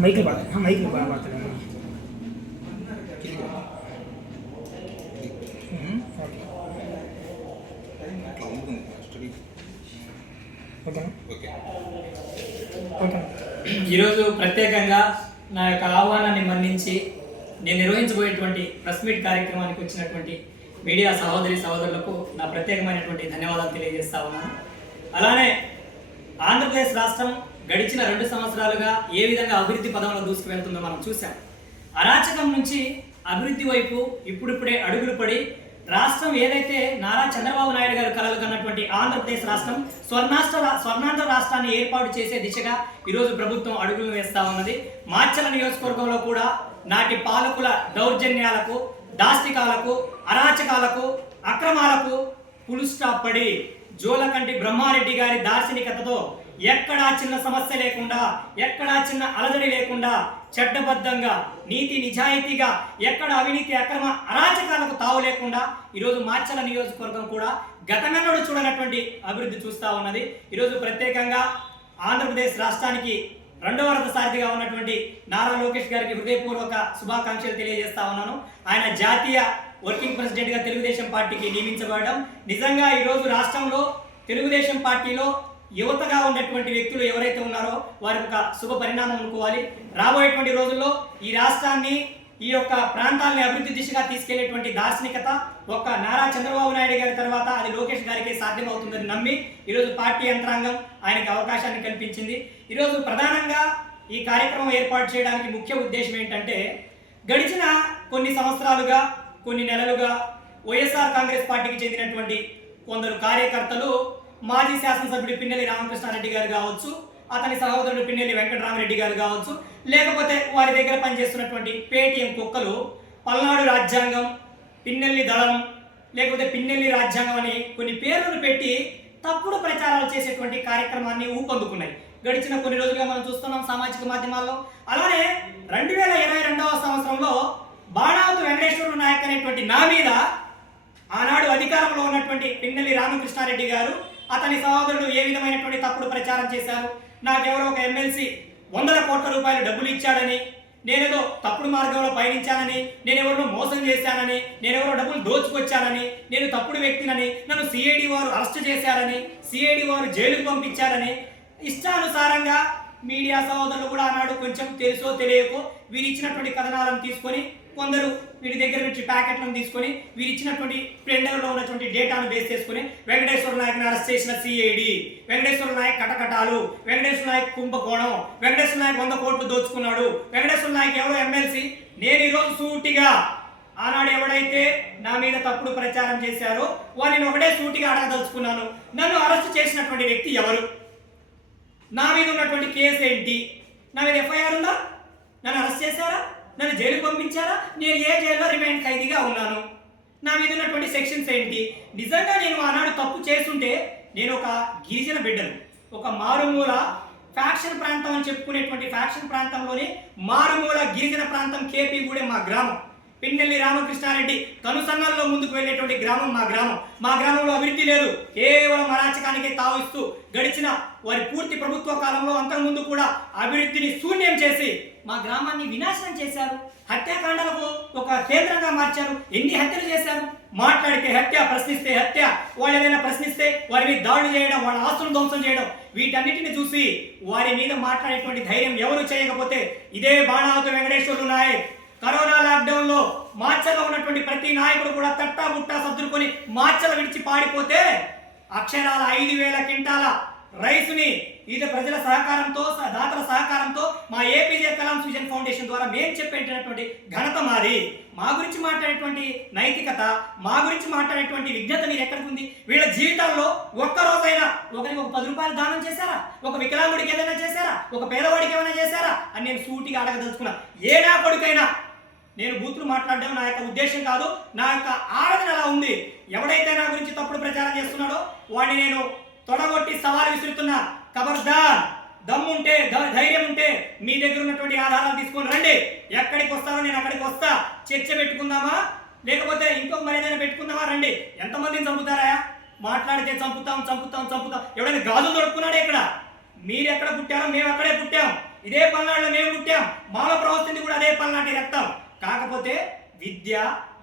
Michael బాగా Michael బాగా పడుతుంది ఈరోజు ప్రత్యేకంగా నా యొక్క ఆహ్వానాన్ని మన్నించి నేను నిర్వహించబోయేటువంటి ప్రెస్ మీట్ కార్యక్రమానికి వచ్చినటువంటి మీడియా సహోదరులకు నా ప్రత్యేకమైనటువంటి ధన్యవాదాలు తెలియజేస్తా ఉన్నాను. అలానే ఆంధ్రప్రదేశ్ రాష్ట్రం గడిచిన 2 సంవత్సరాలుగా ఏ విధంగా అభివృద్ధి పదంలో దూసుకువెళ్తుందో మనం చూసాం. అరాచకం నుంచి అభివృద్ధి వైపు ఇప్పుడిప్పుడే అడుగులు పడి రాష్ట్రం ఏదైతే నారా చంద్రబాబు నాయుడు గారు కలలు కన్నటువంటి ఆంధ్రప్రదేశ్ రాష్ట్రం స్వర్ణాంధ్ర రాష్ట్రాన్ని ఏర్పాటు చేసే దిశగా ఈరోజు ప్రభుత్వం అడుగులు వేస్తా ఉన్నది. మాచర్ల నియోజకవర్గంలో కూడా నాటి పాలకుల దౌర్జన్యాలకు, దాష్టికాలకు, అరాచకాలకు, అక్రమాలకు ఫుల్ స్టాప్ పడి జోలకంటి బ్రహ్మారెడ్డి గారి దార్శనికతతో ఎక్కడా చిన్న సమస్య లేకుండా, ఎక్కడా చిన్న అలజడి లేకుండా, చట్టబద్ధంగా నీతి నిజాయితీగా, ఎక్కడ అవినీతి అక్రమ అరాచకాలకు తావు లేకుండా ఈరోజు మాచర్ల నియోజకవర్గం కూడా గతమెన్నడూ చూడనటువంటి అభివృద్ధి చూస్తూ ఉన్నది. ఈరోజు ప్రత్యేకంగా ఆంధ్రప్రదేశ్ రాష్ట్రానికి 2వ రథసారథిగా ఉన్నటువంటి నారా లోకేష్ గారికి హృదయపూర్వక శుభాకాంక్షలు తెలియజేస్తా ఉన్నాను. ఆయన జాతీయ వర్కింగ్ ప్రెసిడెంట్గా తెలుగుదేశం పార్టీకి నియమించబడడం నిజంగా ఈరోజు రాష్ట్రంలో తెలుగుదేశం పార్టీలో యువతగా ఉన్నటువంటి వ్యక్తులు ఎవరైతే ఉన్నారో వారికి ఒక శుభ పరిణామం అనుకోవాలి. రాబోయేటువంటి రోజుల్లో ఈ రాష్ట్రాన్ని, ఈ యొక్క ప్రాంతాలని అభివృద్ధి దిశగా తీసుకెళ్లేటువంటి దార్శనికత ఒక్క నారా చంద్రబాబు నాయుడు గారి తర్వాత అది లోకేష్ గారికి సాధ్యమవుతుందని నమ్మి ఈరోజు పార్టీ యంత్రాంగం ఆయనకి అవకాశాన్ని కల్పించింది. ఈరోజు ప్రధానంగా ఈ కార్యక్రమం ఏర్పాటు చేయడానికి ముఖ్య ఉద్దేశం ఏంటంటే, గడిచిన కొన్ని సంవత్సరాలుగా, కొన్ని నెలలుగా వైఎస్ఆర్ కాంగ్రెస్ పార్టీకి చెందినటువంటి కొందరు కార్యకర్తలు మాజీ శాసనసభ్యుడు పిన్నెల్లి రామకృష్ణారెడ్డి గారు కావచ్చు, అతని సహోదరుడు పిన్నెల్లి వెంకటరామరెడ్డి గారు కావచ్చు, లేకపోతే వారి దగ్గర పనిచేస్తున్నటువంటి పేటీఎం కుక్కలు పల్నాడు రాజ్యాంగం, పిన్నెల్లి దళం, లేకపోతే పిన్నెల్లి రాజ్యాంగం అని కొన్ని పేర్లను పెట్టి తప్పుడు ప్రచారాలు చేసేటువంటి కార్యక్రమాన్ని ఊపందుకున్నాయి. గడిచిన కొన్ని రోజులుగా మనం చూస్తున్నాం సామాజిక మాధ్యమాల్లో. అలానే 2022వ సంవత్సరంలో బాణావతు వెంకటేశ్వర నాయక్ అనేటువంటి నా మీద ఆనాడు అధికారంలో ఉన్నటువంటి పిన్నెల్లి రామకృష్ణారెడ్డి గారు, అతని సహోదరుడు ఏ విధమైనటువంటి తప్పుడు ప్రచారం చేశారు. నాకెవరో ఒక ఎమ్మెల్సీ 100 కోట్ల రూపాయలు డబ్బులు ఇచ్చాడని, నేనేదో తప్పుడు మార్గంలో పయనించానని, నేనెవరినో మోసం చేశానని, నేనెవరో డబ్బులు దోచుకొచ్చానని, నేను తప్పుడు వ్యక్తినని, నన్ను సిఐడి వారు అరెస్ట్ చేశారని, సిఐడి వారు జైలుకు పంపించారని ఇష్టానుసారంగా మీడియా సహోదరులు కూడా ఆనాడు కొంచెం తెలుసో తెలియకో వీరు ఇచ్చినటువంటి కథనాలను తీసుకొని, కొందరు వీరి దగ్గర నుంచి ప్యాకెట్లను తీసుకొని వీరు ఇచ్చినటువంటి ప్రింటర్లో ఉన్నటువంటి డేటాను బేస్ చేసుకుని వెంకటేశ్వర నాయక్ని అరెస్ట్ చేసిన సిఐడి, వెంకటేశ్వర నాయక్ కటకటాలు, వెంకటేశ్వర నాయక్ కుంభకోణం, వెంకటేశ్వర నాయక్ 100 కోట్లు దోచుకున్నాడు, వెంకటేశ్వర నాయక్ ఎవరో ఎమ్మెల్సీ. నేను ఈరోజు సూటిగా ఆనాడు ఎవడైతే నా మీద తప్పుడు ప్రచారం చేశారో వారిని ఒకటే సూటిగా అడగదలుచుకున్నాను. నన్ను అరెస్ట్ చేసినటువంటి వ్యక్తి ఎవరు? నా మీద ఉన్నటువంటి కేసు ఏంటి? నా మీద ఎఫ్ఐఆర్ ఉందా? నన్ను అరెస్ట్ చేశారా? నన్ను జైలుకు పంపించారా? నేను ఏ జైల్లో రిమైండ్ ఖైదీగా ఉన్నాను? నా మీద ఉన్నటువంటి సెక్షన్స్ ఏంటి? నిజంగా నేను ఆనాడు తప్పు చేస్తుంటే, నేను ఒక గిరిజన బిడ్డను, ఒక మారుమూల ఫ్యాక్షన్ ప్రాంతం అని చెప్పుకునేటువంటి ఫ్యాక్షన్ ప్రాంతంలోనే మారుమూల గిరిజన ప్రాంతం కేపీ గూడెం మా గ్రామం. పిన్నెల్లి రామకృష్ణారెడ్డి కనుసన్నల్లో ముందుకు వెళ్ళేటువంటి గ్రామం మా గ్రామం. మా గ్రామంలో అభివృద్ధి లేదు, కేవలం అరాచకానికి తావిస్తూ గడిచిన వారి పూర్తి ప్రభుత్వ కాలంలో అంతకుముందు కూడా అభివృద్ధిని శూన్యం చేసి మా గ్రామాన్ని వినాశనం చేశారు. హత్యాకాండాలకు ఒక కేంద్రంగా మార్చారు. ఎన్ని హత్యలు చేశారు? మాట్లాడితే హత్య, ప్రశ్నిస్తే హత్య, వాళ్ళు ఏదైనా ప్రశ్నిస్తే వారి మీద దాడులు చేయడం, వాళ్ళ ఆస్తులను ధ్వంసం చేయడం, వీటన్నిటిని చూసి వారి మీద మాట్లాడేటువంటి ధైర్యం ఎవరు చేయకపోతే ఇదే బాణావతు వెంకటేశ్వరులు నాయక్ కరోనా లాక్డౌన్ లో మాచర్లో ఉన్నటువంటి ప్రతి నాయకుడు కూడా తట్టా ముట్టా సర్దుకొని మాచర్ల విడిచి పాడిపోతే అక్షరాల 5,000 క్వింటాల రైసుని వివిధ ప్రజల సహకారంతో, దాతల సహకారంతో మా ఏపీజే కలాం విజన్ ఫౌండేషన్ ద్వారా మేము చెప్పేటటువంటి ఘనత మాది. మా గురించి మాట్లాడేటువంటి నైతికత, మా గురించి మాట్లాడేటువంటి విజ్ఞత మీరు ఎక్కడికి ఉంది? వీళ్ళ జీవితాల్లో ఒక్కరోజైనా ఒకరికి ఒక 10 రూపాయలు దానం చేశారా? ఒక వికలాంగుడికి ఏదైనా చేశారా? ఒక పేదవాడికి ఏమైనా చేశారా అని నేను సూటిగా అడగదలుచుకున్నా. ఏ నా కొడుకైనా, నేను బూతులు మాట్లాడడం నా యొక్క ఉద్దేశం కాదు, నా యొక్క ఆవేదన అలా ఉంది. ఎవడైతే నా గురించి తప్పుడు ప్రచారం చేస్తున్నాడో వాడిని నేను తొడగొట్టి సవాలు విసురుతున్నా. ఖబర్దార్, దమ్ముంటే, ధైర్యం ఉంటే మీ దగ్గర ఉన్నటువంటి ఆధారాలు తీసుకొని రండి. ఎక్కడికి వస్తారో నేను అక్కడికి వస్తా. చర్చ పెట్టుకుందామా, లేకపోతే ఇంకొక మరేదైనా పెట్టుకుందామా? రండి. ఎంతమందిని చంపుతారా? మాట్లాడితే చంపుతాం. ఎవడైనా గాజులు దొరుకుతున్నాడే ఇక్కడ? మీరు ఎక్కడ పుట్టారో మేము అక్కడే పుట్టాం. ఇదే పల్నాడులో మేము పుట్టాం, మాలో ప్రవహిస్తుంది కూడా అదే పల్నాటి రక్తం. కాకపోతే విద్య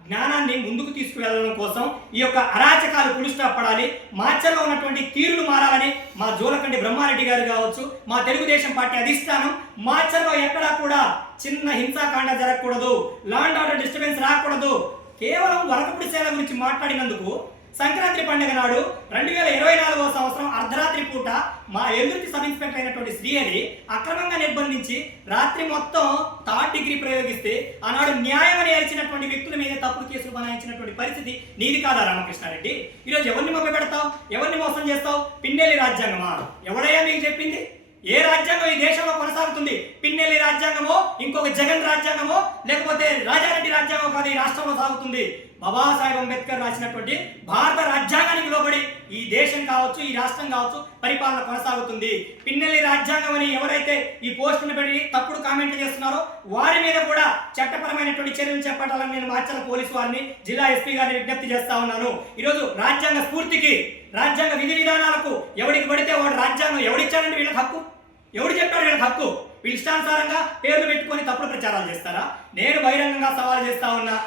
జ్ఞానాన్ని ముందుకు తీసుకువెళ్ళడం కోసం ఈ యొక్క అరాచకాలు పులుస్టాపడాలి, మాచర్లో ఉన్నటువంటి తీరులు మారాలని మా జోలకండి బ్రహ్మారెడ్డి గారు కావచ్చు, మా తెలుగుదేశం పార్టీ అధిష్టానం మాచర్లో ఎక్కడా కూడా చిన్న హింసాకాండ జరగకూడదు, లా అండ్ ఆర్డర్ డిస్టర్బెన్స్ రాకూడదు. కేవలం వరకపుడిసేల గురించి మాట్లాడినందుకు సంక్రాంతి పండుగ నాడు 2024వ సంవత్సరం అర్ధరాత్రి పూట మా ఎదుటి సబ్ ఇన్స్పెక్టర్ అయినటువంటి శ్రీహరి అక్రమంగా నిర్బంధించి రాత్రి మొత్తం థర్డ్ డిగ్రీ ప్రయోగిస్తే ఆనాడు న్యాయం అని ఏర్చినటువంటి వ్యక్తుల మీద తప్పుడు కేసులు బనాయించినటువంటి పరిస్థితి నీది కాదా రామకృష్ణారెడ్డి? ఈరోజు ఎవరిని మభ్య పెడతావు, ఎవరిని మోసం చేస్తావు? పిన్నెల్లి రాజ్యాంగమా? ఎవడయ్యా మీకు చెప్పింది? ఏ రాజ్యాంగం ఈ దేశంలో కొనసాగుతుంది? పిన్నెల్లి రాజ్యాంగమో, ఇంకొక జగన్ రాజ్యాంగమో, లేకపోతే రాజారెడ్డి రాజ్యాంగం కాదు ఈ రాష్ట్రంలో సాగుతుంది. బాబాసాహెబ్ అంబేద్కర్ రాసినటువంటి భారత రాజ్యాంగానికి లోబడి ఈ దేశం కావచ్చు, ఈ రాష్ట్రం కావచ్చు పరిపాలన కొనసాగుతుంది. పిన్నెల్లి రాజ్యాంగం అని ఎవరైతే ఈ పోస్టును పెట్టి తప్పుడు కామెంట్లు చేస్తున్నారో వారి మీద కూడా చట్టపరమైనటువంటి చర్యలు చేపట్టాలని నేను మాచర్ల పోలీసు వారిని, జిల్లా ఎస్పీ గారిని విజ్ఞప్తి చేస్తా ఉన్నాను. ఈరోజు రాజ్యాంగ స్ఫూర్తికి, రాజ్యాంగ విధి విధానాలకు ఎవడికి పడితే వాడు రాజ్యాంగం ఎవడిచ్చాడంటే వీళ్ళకి హక్కు? ఎవడు చెప్పాడు వీళ్ళకి హక్కు? వీళ్ళు ఇష్టానుసారంగా పేర్లు పెట్టుకొని తప్పుడు ప్రచారాలు చేస్తారా? నేను బహిరంగంగా సవాల్ చేస్తా ఉన్నా,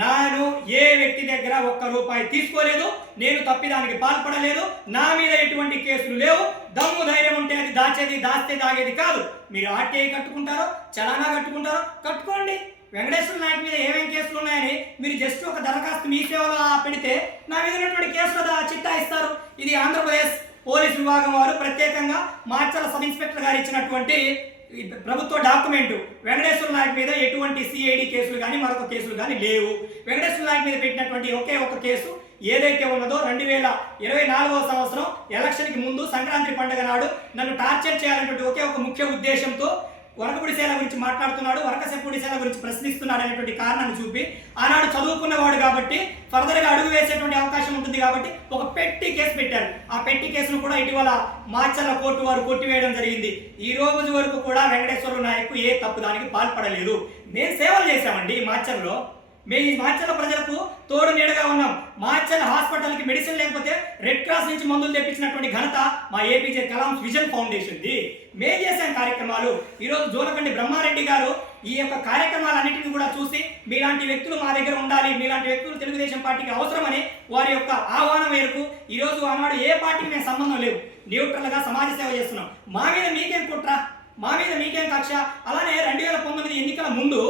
నేను ఏ వ్యక్తి దగ్గర ఒక్క రూపాయి తీసుకోలేదు, నేను తప్పిదానికి పాల్పడలేదు, నా మీద ఎటువంటి కేసులు లేవు. దమ్ము ధైర్యం ఉంటే అది దాచేది, దాస్తే దాగేది కాదు. మీరు ఆర్టీఐ కట్టుకుంటారో, చలానా కట్టుకుంటారో కట్టుకోండి. వెంకటేశ్వర నాయక్ మీద ఏమేమి కేసులు ఉన్నాయని మీరు జస్ట్ ఒక దరఖాస్తు మీ సేవలో పెడితే నా మీద ఉన్నటువంటి కేసులు చిట్టా ఇస్తారు. ఇది ఆంధ్రప్రదేశ్ పోలీస్ విభాగం వారు ప్రత్యేకంగా మాచర్ల సబ్ ఇన్స్పెక్టర్ గారు ఇచ్చినటువంటి ప్రభుత్వ డాక్యుమెంట్. వెంకటేశ్వర నాయక్ మీద ఎటువంటి సిఐడి కేసులు కానీ మరొక కేసులు కానీ లేవు. వెంకటేశ్వర నాయక్ మీద పెట్టినటువంటి ఒకే ఒక కేసు ఏదైతే ఉన్నదో 2024వ సంవత్సరం ఎలక్షన్కి ముందు సంక్రాంతి పండుగ నాడు నన్ను టార్చర్ చేయాలనేటువంటి ఒకే ఒక ముఖ్య ఉద్దేశంతో వరకపుడిసేల గురించి మాట్లాడుతున్నాడు, వరకపుడిసేల గురించి ప్రశ్నిస్తున్నాడు అనేటువంటి కారణాన్ని చూపి ఆనాడు చదువుకున్నవాడు కాబట్టి ఫర్దర్గా అడుగు వేసేటువంటి అవకాశం ఉంటుంది కాబట్టి ఒక పెట్టి కేసు పెట్టారు. ఆ పెట్టి కేసును కూడా ఇటీవల మాచర్ల కోర్టు వారు కొట్టివేయడం జరిగింది. ఈ రోజు వరకు కూడా వెంకటేశ్వర నాయక్ ఏ తప్పు దానికి పాల్పడలేదు. మేము సేవలు చేశామండి మాచర్లో. మేము ఈ మాచర్ల ప్రజలకు తోడు నీడగా ఉన్నాం. మాచర్ల హాస్పిటల్కి మెడిసిన్ లేకపోతే రెడ్ క్రాస్ నుంచి మందులు తెప్పించినటువంటి ఘనత మా ఏపీజే కలాం విజన్ ఫౌండేషన్ది. మేము చేసాం కార్యక్రమాలు. ఈరోజు జోలకండి బ్రహ్మారెడ్డి గారు ఈ యొక్క కార్యక్రమాలన్నింటినీ కూడా చూసి మీలాంటి వ్యక్తులు మా దగ్గర ఉండాలి, మీలాంటి వ్యక్తులు తెలుగుదేశం పార్టీకి అవసరమని వారి యొక్క ఆహ్వానం మేరకు ఈరోజు ఆనాడు ఏ పార్టీకి మేము సంబంధం లేవు, న్యూట్రల్గా సమాజ సేవ చేస్తున్నాం. మా మీద మీకేం కుట్ర, మా మీద మీకేం కక్ష? అలానే 2019 ఎన్నికల ముందు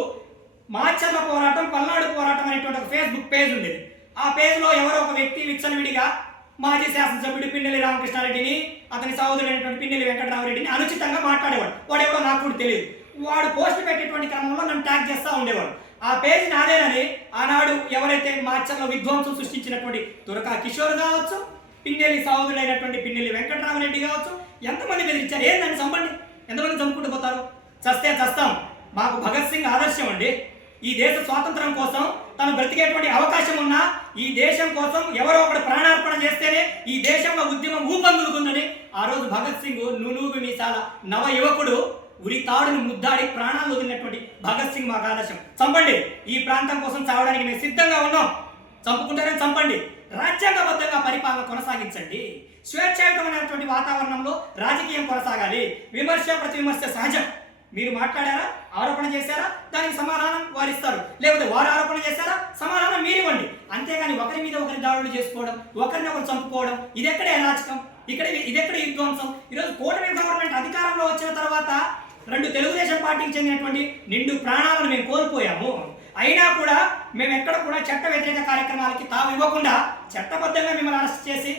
మాచర్ల పోరాటం, పల్నాడు పోరాటం అనేటువంటి ఒక ఫేస్బుక్ పేజ్ ఉండేది. ఆ పేజ్లో ఎవరో ఒక వ్యక్తి విచ్చలవిడిగా మాజీ శాసనసభ్యుడు పిన్నెల్లి రామకృష్ణారెడ్డిని, అతని సహోదరుడైనటువంటి పిన్నెల్లి వెంకటరామరెడ్డిని అనుచితంగా మాట్లాడేవాడు. వాడు ఎవడో నాకు కూడా తెలియదు. వాడు పోస్ట్ పెట్టేటువంటి క్రమంలో నన్ను ట్యాగ్ చేస్తూ ఉండేవాడు. ఆ పేజ్ నాదేనని ఆనాడు ఎవరైతే మాచర్ల విధ్వంసం సృష్టించినటువంటి తురకా కిషోర్ కావచ్చు, పిన్నెల్లి సహోదరుడైనటువంటి పిన్నెల్లి వెంకటరామరెడ్డి కావచ్చు, ఎంతమంది బెదిరించారు? ఏందని చంపండి, ఎంతమంది చంపుకుంటూ పోతారు? చస్తే చస్తాం. మాకు భగత్ సింగ్ ఆదర్శం అండి. ఈ దేశ స్వాతంత్రం కోసం తను బ్రతికేటువంటి అవకాశం ఉన్నా ఈ దేశం కోసం ఎవరో ఒకటి ప్రాణార్పణ చేస్తేనే ఈ దేశంలో ఉద్యమం ఊపందుకుందని ఆ రోజు భగత్ సింగ్ నునుగు మీసాల నవ యువకుడు ఉరి తాడును ముద్దాడి ప్రాణాలు వదిలినటువంటి భగత్ సింగ్ మాకు ఆదర్శం. చంపండి, ఈ ప్రాంతం కోసం చావడానికి మేము సిద్ధంగా ఉన్నాం. చంపుకుంటారని చంపండి, రాజ్యాంగబద్ధంగా పరిపాలన కొనసాగించండి. స్వేచ్ఛాయుతమైనటువంటి వాతావరణంలో రాజకీయం కొనసాగాలి. విమర్శ ప్రతి విమర్శ సహజం. మీరు మాట్లాడారా, ఆరోపణ చేశారా, దానికి సమాధానం వారు ఇస్తారు. లేకపోతే వారు ఆరోపణ చేశారా, సమాధానం మీరు ఇవ్వండి. అంతేగాని ఒకరి మీద ఒకరి దాడులు చేసుకోవడం, ఒకరిని ఒకరు చంపుకోవడం, ఇదెక్కడే అరాచకం, ఇదెక్కడ విధ్వంసం? ఈరోజు కూటమి గవర్నమెంట్ అధికారంలో వచ్చిన తర్వాత 2 తెలుగుదేశం పార్టీకి చెందినటువంటి నిండు ప్రాణాలను మేము కోల్పోయాము. అయినా కూడా మేము ఎక్కడ కూడా చట్ట వ్యతిరేక కార్యక్రమాలకి తాము ఇవ్వకుండా చట్టబద్ధంగా మిమ్మల్ని అరెస్ట్ చేసి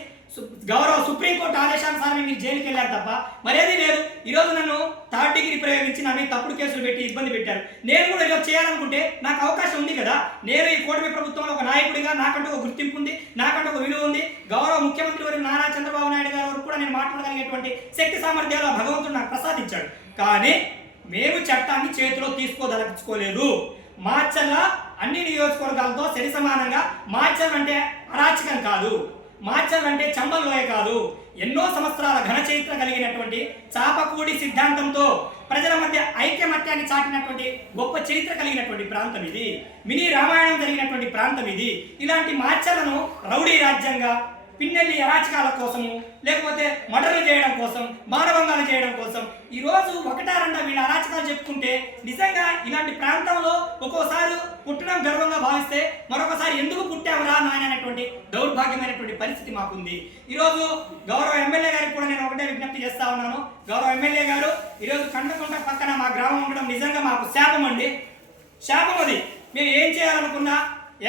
గౌరవ సుప్రీంకోర్టు ఆదేశానుసారం మీరు జైలుకి వెళ్ళారు తప్ప మరేది లేదు. ఈరోజు నన్ను థర్డ్ డిగ్రీ ప్రయోగించి నా మీద తప్పుడు కేసులు పెట్టి ఇబ్బంది పెట్టారు. నేను కూడా ఇలా చేయాలనుకుంటే నాకు అవకాశం ఉంది కదా. నేను ఈ కూటమి ప్రభుత్వంలో ఒక నాయకుడిగా నాకంటూ ఒక గుర్తింపు ఉంది, నాకంటూ ఒక విలువ ఉంది. గౌరవ ముఖ్యమంత్రి వారు నారా చంద్రబాబు నాయుడు గారి వరకు కూడా నేను మాట్లాడగలిగేటువంటి శక్తి సామర్థ్యాలు భగవంతుడు నాకు ప్రసాదించాడు. కానీ మేము చట్టాన్ని చేతిలో తీసుకోదలుచుకోలేదు. మాచర్ల అన్ని నియోజకవర్గాలతో సరి సమానంగా మాచర్ల అంటే అరాచకం కాదు, మాచర్ల అంటే చంబల్లోయ కాదు. ఎన్నో సంవత్సరాల ఘన చరిత్ర కలిగినటువంటి చాపకూడి సిద్ధాంతంతో ప్రజల మధ్య ఐక్యమత్యాన్ని చాటినటువంటి గొప్ప చరిత్ర కలిగినటువంటి ప్రాంతం ఇది. మినీ రామాయణం జరిగినటువంటి ప్రాంతం ఇది. ఇలాంటి మాచర్లను రౌడీ రాజ్యంగా, పిన్నెల్లి అరాచకాల కోసము, లేకపోతే మర్డర్లు చేయడం కోసం, మానభంగాలు చేయడం కోసం ఈరోజు ఒకటా రెండా వీళ్ళ అరాచకాలు చెప్పుకుంటే నిజంగా ఇలాంటి ప్రాంతంలో ఒక్కోసారి పుట్టడం గర్వంగా భావిస్తే మరొకసారి ఎందుకు పుట్టావురా నాయన అనేటువంటి దౌర్భాగ్యమైనటువంటి పరిస్థితి మాకుంది. ఈరోజు గౌరవ ఎమ్మెల్యే గారికి కూడా నేను ఒకటే విజ్ఞప్తి చేస్తా ఉన్నాను. గౌరవ ఎమ్మెల్యే గారు, ఈరోజు కండకుంట పక్కన మా గ్రామం ఉండడం నిజంగా మాకు శాపం అండి, శాపం అది. మేము ఏం చేయాలనుకున్నా,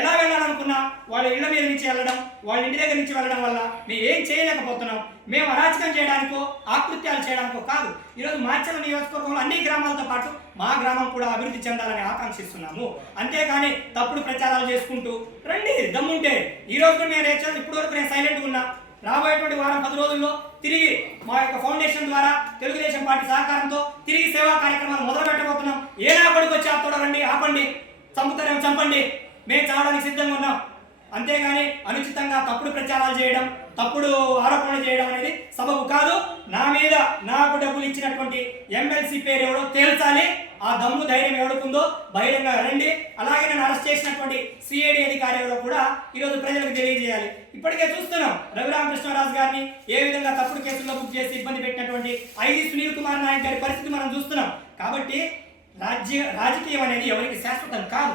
ఎలా వెళ్ళాలనుకున్నా వాళ్ళ ఇళ్ల మీద నుంచి వెళ్ళడం, వాళ్ళ ఇంటి దగ్గర నుంచి వెళ్ళడం వల్ల మేము ఏం చేయలేకపోతున్నాం. మేము అరాచకం చేయడానికో ఆకృత్యాలు చేయడానికో కాదు. ఈరోజు మాచర్ల నియోజకవర్గంలో అన్ని గ్రామాలతో పాటు మా గ్రామం కూడా అభివృద్ధి చెందాలని ఆకాంక్షిస్తున్నాము. అంతేకాని తప్పుడు ప్రచారాలు చేసుకుంటూ రండి, దమ్ముంటే. ఈరోజు నేను ఇప్పుడు వరకు నేను సైలెంట్గా ఉన్నా. రాబోయేటువంటి వారం 10 రోజుల్లో తిరిగి మా యొక్క ఫౌండేషన్ ద్వారా తెలుగుదేశం పార్టీ సహకారంతో తిరిగి సేవా కార్యక్రమాలు మొదలు పెట్టబోతున్నాం. ఏ నా కొడుకు వచ్చి ఆపుతాడో రండి, ఆపండి, చంపుతారేమో చంపండి, మేము చావడానికి సిద్ధంగా ఉన్నాం. అంతేగాని అనుచితంగా తప్పుడు ప్రచారాలు చేయడం, తప్పుడు ఆరోపణలు చేయడం అనేది సబబు కాదు. నా మీద నాకు డబ్బులు ఇచ్చినటువంటి ఎమ్మెల్సీ పేరు ఎవడో తేల్చాలి. ఆ దమ్ము ధైర్యం ఎవడుకుందో బహిరంగ రండి. అలాగే నేను అరెస్ట్ చేసినటువంటి సిఐడి అధికారి ఎవరో కూడా ఈరోజు ప్రజలకు తెలియజేయాలి. ఇప్పటికే చూస్తున్నాం రఘురామకృష్ణరాజు గారిని ఏ విధంగా తప్పుడు కేసుల్లో బుక్ చేసి ఇబ్బంది పెట్టినటువంటి ఐజీ సునీల్ కుమార్ నాయక్ గారి పరిస్థితి మనం చూస్తున్నాం. కాబట్టి రాజకీయం అనేది ఎవరికి శాశ్వతం కాదు.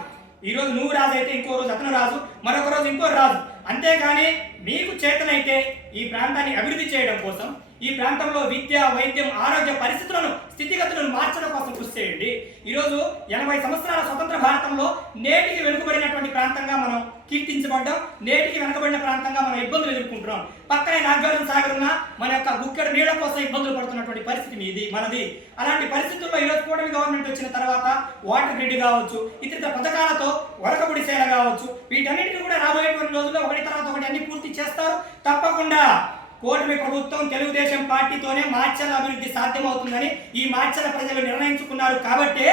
ఈరోజు నువ్వు రాజు అయితే ఇంకో రోజు అతను రాజు, మరొక రోజు ఇంకో రాజు. అంతేగాని మీకు చేతనైతే ఈ ప్రాంతాన్ని అభివృద్ధి చేయడం కోసం, ఈ ప్రాంతంలో విద్య, వైద్యం, ఆరోగ్య పరిస్థితులను, స్థితిగతులను మార్చడం కోసం కృషి చేయండి. ఈరోజు 80 సంవత్సరాల స్వతంత్ర భారతంలో నేటికి వెనుకబడినటువంటి ప్రాంతంగా మనం కీర్తించబడ్డాం. నేటికి వెనుకబడిన ప్రాంతంగా మనం ఇబ్బందులు ఎదుర్కొంటున్నాం. పక్కనే నాగార్జున సాగర్ ఉన్న మన యొక్క గుక్కెడు నీళ్ల కోసం ఇబ్బందులు పడుతున్నటువంటి పరిస్థితి మనది. అలాంటి పరిస్థితుల్లో ఈరోజు కూటమి గవర్నమెంట్ వచ్చిన తర్వాత వాటర్ గ్రిడ్ కావచ్చు, ఇతర పథకాలతో వరకబుడి సేల కావచ్చు, వీటన్నిటిని కూడా రాబోయేటువంటి రోజుల్లో ఒకటి తర్వాత ఒకటి అన్ని పూర్తి చేస్తారు. తప్పకుండా కూటమి ప్రభుత్వం తెలుగుదేశం పార్టీతోనే మాచర్ల అభివృద్ధి సాధ్యమవుతుందని ఈ మాచర్ల ప్రజలు నిర్ణయించుకున్నారు. కాబట్టి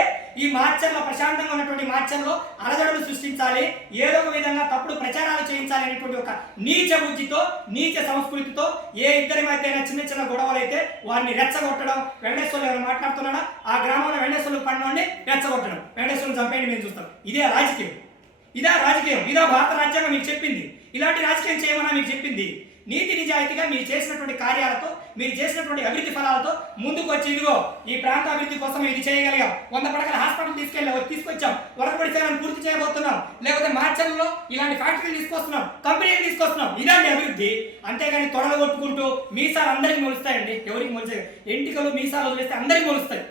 ఈ మాచర్ల ప్రశాంతంగా ఉన్నటువంటి మాచర్లో అలజడులు సృష్టించాలి, ఏదో ఒక విధంగా తప్పుడు ప్రచారాలు చేయించాలి అనేటువంటి ఒక నీచ బుద్ధితో, నీచ సంస్కృతితో ఏ ఇద్దరి మధ్య చిన్న చిన్న గొడవలు అయితే వారిని రెచ్చగొట్టడం. వెంకటేశ్వర్లు ఎవరు మాట్లాడుతున్నాడా, ఆ గ్రామంలో వెంకటేశ్వర్లు పండుని రెచ్చగొట్టడం, వెంకటేశ్వర్లు చంపేయండి మేము చూస్తాం. ఇదే రాజకీయం, ఇదా రాజకీయం, ఇదా భారత రాజ్యాంగం మీకు చెప్పింది. ఇలాంటి రాజకీయం చేయమన్నా మీకు చెప్పింది. నీతి నిజాయితీగా మీరు చేసినటువంటి కార్యాలతో, మీరు చేసినటువంటి అభివృద్ధి ఫలాలతో ముందుకు వచ్చి ఇదిగో ఈ ప్రాంత అభివృద్ధి కోసం ఇది చేయగలిగాం, 100 పడకల హాస్పిటల్ తీసుకొచ్చాం, వరకబడి సేవలను పూర్తి చేయబోతున్నాం, లేకపోతే మార్చల్లో ఇలాంటి ఫ్యాక్టరీలు తీసుకొస్తున్నాం, కంపెనీలు తీసుకొస్తున్నాం. ఇలాంటి అభివృద్ధి. అంతేగాని తొడలు కొట్టుకుంటూ మీసాలు అందరికీ మొలుస్తాయండి. ఎవరికి మొలిచాయి? ఎంటికలు మీసాలు వదిలేస్తే అందరికీ మొలుస్తాయి.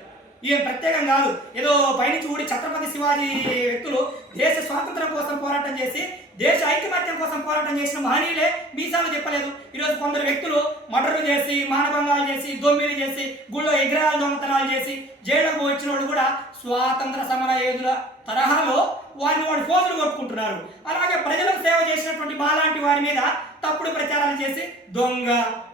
ఏం ప్రత్యేకం కాదు. ఏదో పైనుంచి ఊడి ఛత్రపతి శివాజీ వ్యక్తులు దేశ స్వాతంత్రం కోసం పోరాటం చేసి, దేశ ఐకమత్యం కోసం పోరాటం చేసిన మహనీయులే మీసాలు చెప్పలేదు. ఈరోజు కొందరు వ్యక్తులు మర్డర్లు చేసి, మానభంగాలు చేసి, దొమ్మిలు చేసి, గుళ్ళో విగ్రహాలు దొంగతనాలు చేసి జైలుకు వచ్చినోడు కూడా స్వాతంత్ర సమర యోధుల తరహాలో వాడు ఫోజులు కొట్టుకుంటున్నారు. అలాగే ప్రజలకు సేవ చేసినటువంటి మాలాంటి వారి మీద తప్పుడు ప్రచారాలు చేసి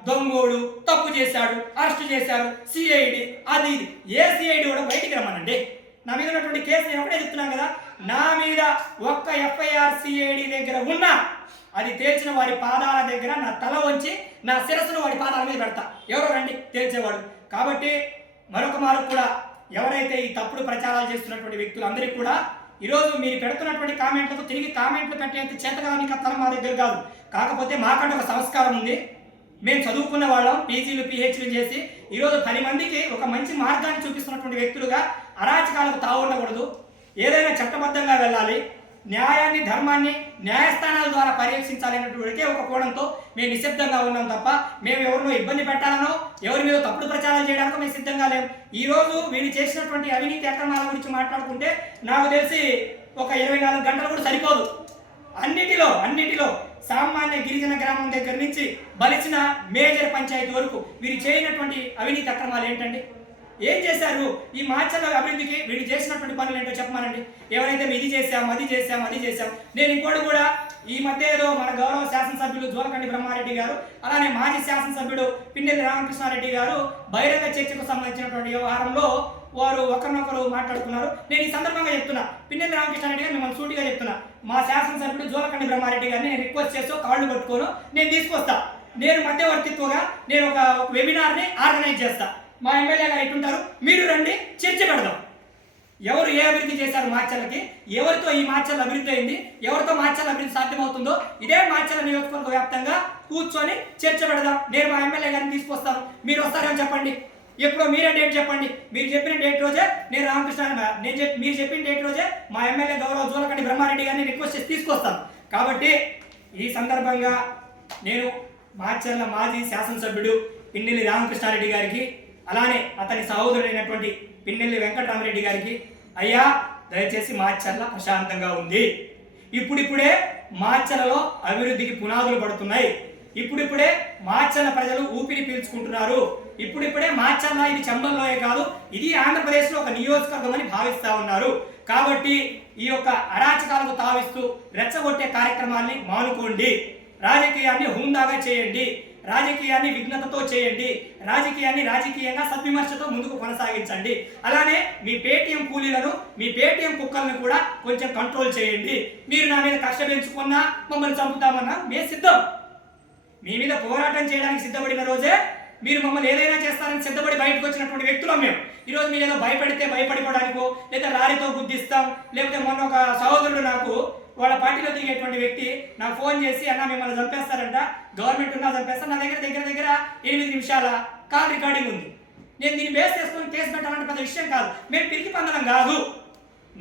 దొంగోడు తప్పు చేశాడు, అరెస్ట్ చేశారు, సిఐడి అది ఏ సిఐడి కూడా బయటికి రమ్మనండి. నా మీద ఉన్నటువంటి కేసు నేను ఒకటే చెప్తున్నాను కదా, నా మీద ఒక్క ఎఫ్ఐఆర్ సిఐడి దగ్గర ఉన్నా అది తేల్చిన వారి పాదాల దగ్గర నా తల వంచి నా శిరస్సును వారి పాదాల మీద పెడతా. ఎవరో రండి తేల్చేవాడు. కాబట్టి మరొక మారు కూడా ఎవరైతే ఈ తప్పుడు ప్రచారాలు చేస్తున్నటువంటి వ్యక్తులందరికీ కూడా ఈరోజు మీరు పెడుతున్నటువంటి కామెంట్లకు తిరిగి కామెంట్లు పెట్టేంత చేతకాని కథనం మా దగ్గర కాదు. కాకపోతే మాకంటే ఒక సంస్కారం ఉంది. మేము చదువుకున్న వాళ్ళం, పీజీలు పిహెచ్డీలు చేసి ఈరోజు 10 మందికి ఒక మంచి మార్గాన్ని చూపిస్తున్నటువంటి వ్యక్తులుగా అరాచకాలకు తావు ఉండకూడదు. ఏదైనా చట్టబద్ధంగా వెళ్ళాలి, న్యాయాన్ని, ధర్మాన్ని న్యాయస్థానాల ద్వారా పర్యవేక్షించాలనేటువంటి ఒక కోణంతో మేము నిశ్శబ్దంగా ఉన్నాం తప్ప మేము ఎవరినో ఇబ్బంది పెట్టాలనో, ఎవరి మీద తప్పుడు ప్రచారం చేయడానికో మేము సిద్ధంగా లేము. ఈరోజు వీళ్ళు చేసినటువంటి అవినీతి అక్రమాల గురించి మాట్లాడుకుంటే నాకు తెలిసి ఒక 24 గంటలు కూడా సరిపోదు. అన్నిటిలో సామాన్య గిరిజన గ్రామం దగ్గర నుంచి బలిసిన మేజర్ పంచాయతీ వరకు వీరు చేయనటువంటి అవినీతి అక్రమాలు ఏంటండి? ఏం చేశారు? ఈ మాచర్ల అభివృద్ధికి వీళ్ళు చేసినటువంటి పనులు ఏంటో చెప్పమానండి. ఎవరైతే ఇది చేశాం, అది చేశాం. నేను ఇంకోటి కూడా ఈ మధ్య ఏదో మన గౌరవ శాసనసభ్యులు జోలకండి బ్రహ్మారెడ్డి గారు, అలానే మాజీ శాసనసభ్యుడు పిన్నెల్లి రామకృష్ణారెడ్డి గారు బహిరంగ చర్చకు సంబంధించినటువంటి వ్యవహారంలో వారు ఒకరినొకరు మాట్లాడుతున్నారు. నేను ఈ సందర్భంగా చెప్తున్నా, పిన్నెల్లి రామకృష్ణారెడ్డి గారు మిమ్మల్ని సూటిగా చెప్తున్నా, మా శాసనసభ్యుడు జోలకండి బ్రహ్మారెడ్డి గారిని నేను రిక్వెస్ట్ చేస్తూ కాళ్ళు పట్టుకోను నేను తీసుకొస్తా. నేను మధ్యవర్తిత్వంగా నేను ఒక వెబినార్ని ఆర్గనైజ్ చేస్తా. మా ఎమ్మెల్యే గారు ఎట్టుంటారు, మీరు రండి, చర్చ పెడదాం. ఎవరు ఏ అభివృద్ధి చేశారు మాచర్లకి, ఎవరితో ఈ మాచర్ల అభివృద్ధి అయింది, ఎవరితో మాచర్ల అభివృద్ధి సాధ్యమవుతుందో ఇదే మాచర్ల నియోజకవర్గ వ్యాప్తంగా కూర్చొని చర్చ పెడదాం. నేను మా ఎమ్మెల్యే గారిని తీసుకొస్తాను, మీరు వస్తారని చెప్పండి. ఎప్పుడో మీరే డేట్ చెప్పండి. మీరు చెప్పిన డేట్ రోజే నేను రామకృష్ణ మీరు చెప్పిన డేట్ రోజే మా ఎమ్మెల్యే గౌరవ జూలకంటి బ్రహ్మారెడ్డి గారిని రిక్వెస్ట్ చేసి తీసుకొస్తాను. కాబట్టి ఈ సందర్భంగా నేను మాచర్ల మాజీ శాసనసభ్యుడు పిన్నెల్లి రామకృష్ణారెడ్డి గారికి, అలానే అతని సహోదరుడైనటువంటి పిన్నెల్లి వెంకటరామరెడ్డి గారికి, అయ్యా దయచేసి మాచర్ల ప్రశాంతంగా ఉంది. ఇప్పుడిప్పుడే మాచర్లలో అభివృద్ధికి పునాదులు పడుతున్నాయి. ఇప్పుడిప్పుడే మాచర్ల ప్రజలు ఊపిరి పీల్చుకుంటున్నారు. ఇప్పుడిప్పుడే మాచర్ల ఇది చంబల్లోయే కాదు, ఇది ఆంధ్రప్రదేశ్లో ఒక నియోజకవర్గం అని భావిస్తా ఉన్నారు. కాబట్టి ఈ యొక్క అరాచకాలకు తావిస్తూ రెచ్చగొట్టే కార్యక్రమాన్ని మానుకోండి. రాజకీయాన్ని హుందాగా చేయండి, రాజకీయాన్ని విఘ్నతతో చేయండి, రాజకీయాన్ని రాజకీయంగా సద్విమర్శతో ముందుకు కొనసాగించండి. అలానే మీ పేటీఎం కూలీలను, మీ పేటీఎం కుక్కలను కూడా కొంచెం కంట్రోల్ చేయండి. మీరు నా మీద కక్ష పెంచుకున్నా, మమ్మల్ని చంపుతామన్నా మేము సిద్ధం. మీ మీద పోరాటం చేయడానికి సిద్ధపడిన రోజే మీరు మమ్మల్ని ఏదైనా చేస్తారని సిద్ధపడి బయటకు వచ్చినటువంటి వ్యక్తులం మేము. ఈరోజు మీరు ఏదో భయపడితే భయపడిపోవడానికో, లేదా లారీతో గుద్దిస్తాం, లేకపోతే మొన్న ఒక సహోదరుడు నాకు వాళ్ళ పార్టీలో దిగేటువంటి వ్యక్తి నాకు ఫోన్ చేసి, అన్న మిమ్మల్ని చంపేస్తారంట, గవర్నమెంట్ ఉన్నా చంపేస్తారు. నా దగ్గర 8 నిమిషాల కాల్ రికార్డింగ్ ఉంది. నేను దీన్ని బేస్ చేసుకొని కేసు పెట్టాలంటే పెద్ద విషయం కాదు. మేము పిరికి పందడం కాదు.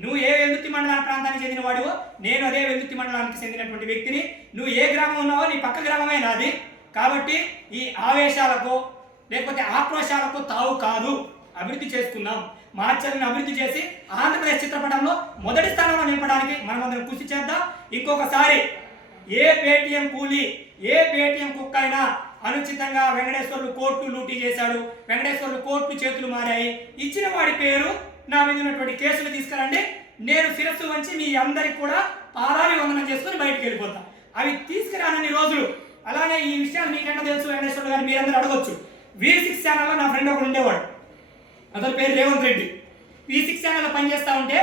నువ్వు ఏ వెల్దుర్తి మండల ప్రాంతానికి చెందిన వాడివో, నేను అదే వెల్దుర్తి మండలానికి చెందినటువంటి వ్యక్తిని. నువ్వు ఏ గ్రామం ఉన్నావో నీ పక్క గ్రామమే నాది. కాబట్టి ఈ ఆవేశాలకు లేకపోతే ఆక్రోశాలకు తావు కాదు. అభివృద్ధి చేసుకుందాం. మాచర్లను అభివృద్ధి చేసి ఆంధ్రప్రదేశ్ చిత్రపటంలో మొదటి స్థానంలో నిలపడానికి మనమందరం కృషి చేద్దాం. ఇంకొకసారి ఏ పేటీఎం కూలీ, ఏ పేటీఎం కుక్క అయినా అనుచితంగా వెంకటేశ్వర్లు కోర్టు లూటీ చేశాడు, వెంకటేశ్వర్లు కోర్టు చేతులు మారాయి, ఇచ్చిన వాడి పేరు నా మీద ఉన్నటువంటి కేసులు తీసుకురండి. నేను శిరస్సు వంచి మీ అందరికి కూడా పారాని వందనం చేసుకుని బయటకు వెళ్ళిపోతాం. అవి తీసుకురానన్ని రోజులు. అలానే ఈ విషయాలు మీకెంత తెలుసు వెంకటేశ్వర్లు గారు, మీరందరూ అడగొచ్చు. V6 ఛానల్లో నా ఫ్రెండ్ ఒకడు ఉండేవాడు, అతని పేరు రేవంత్ రెడ్డి. V6 ఛానల్లో పనిచేస్తా ఉంటే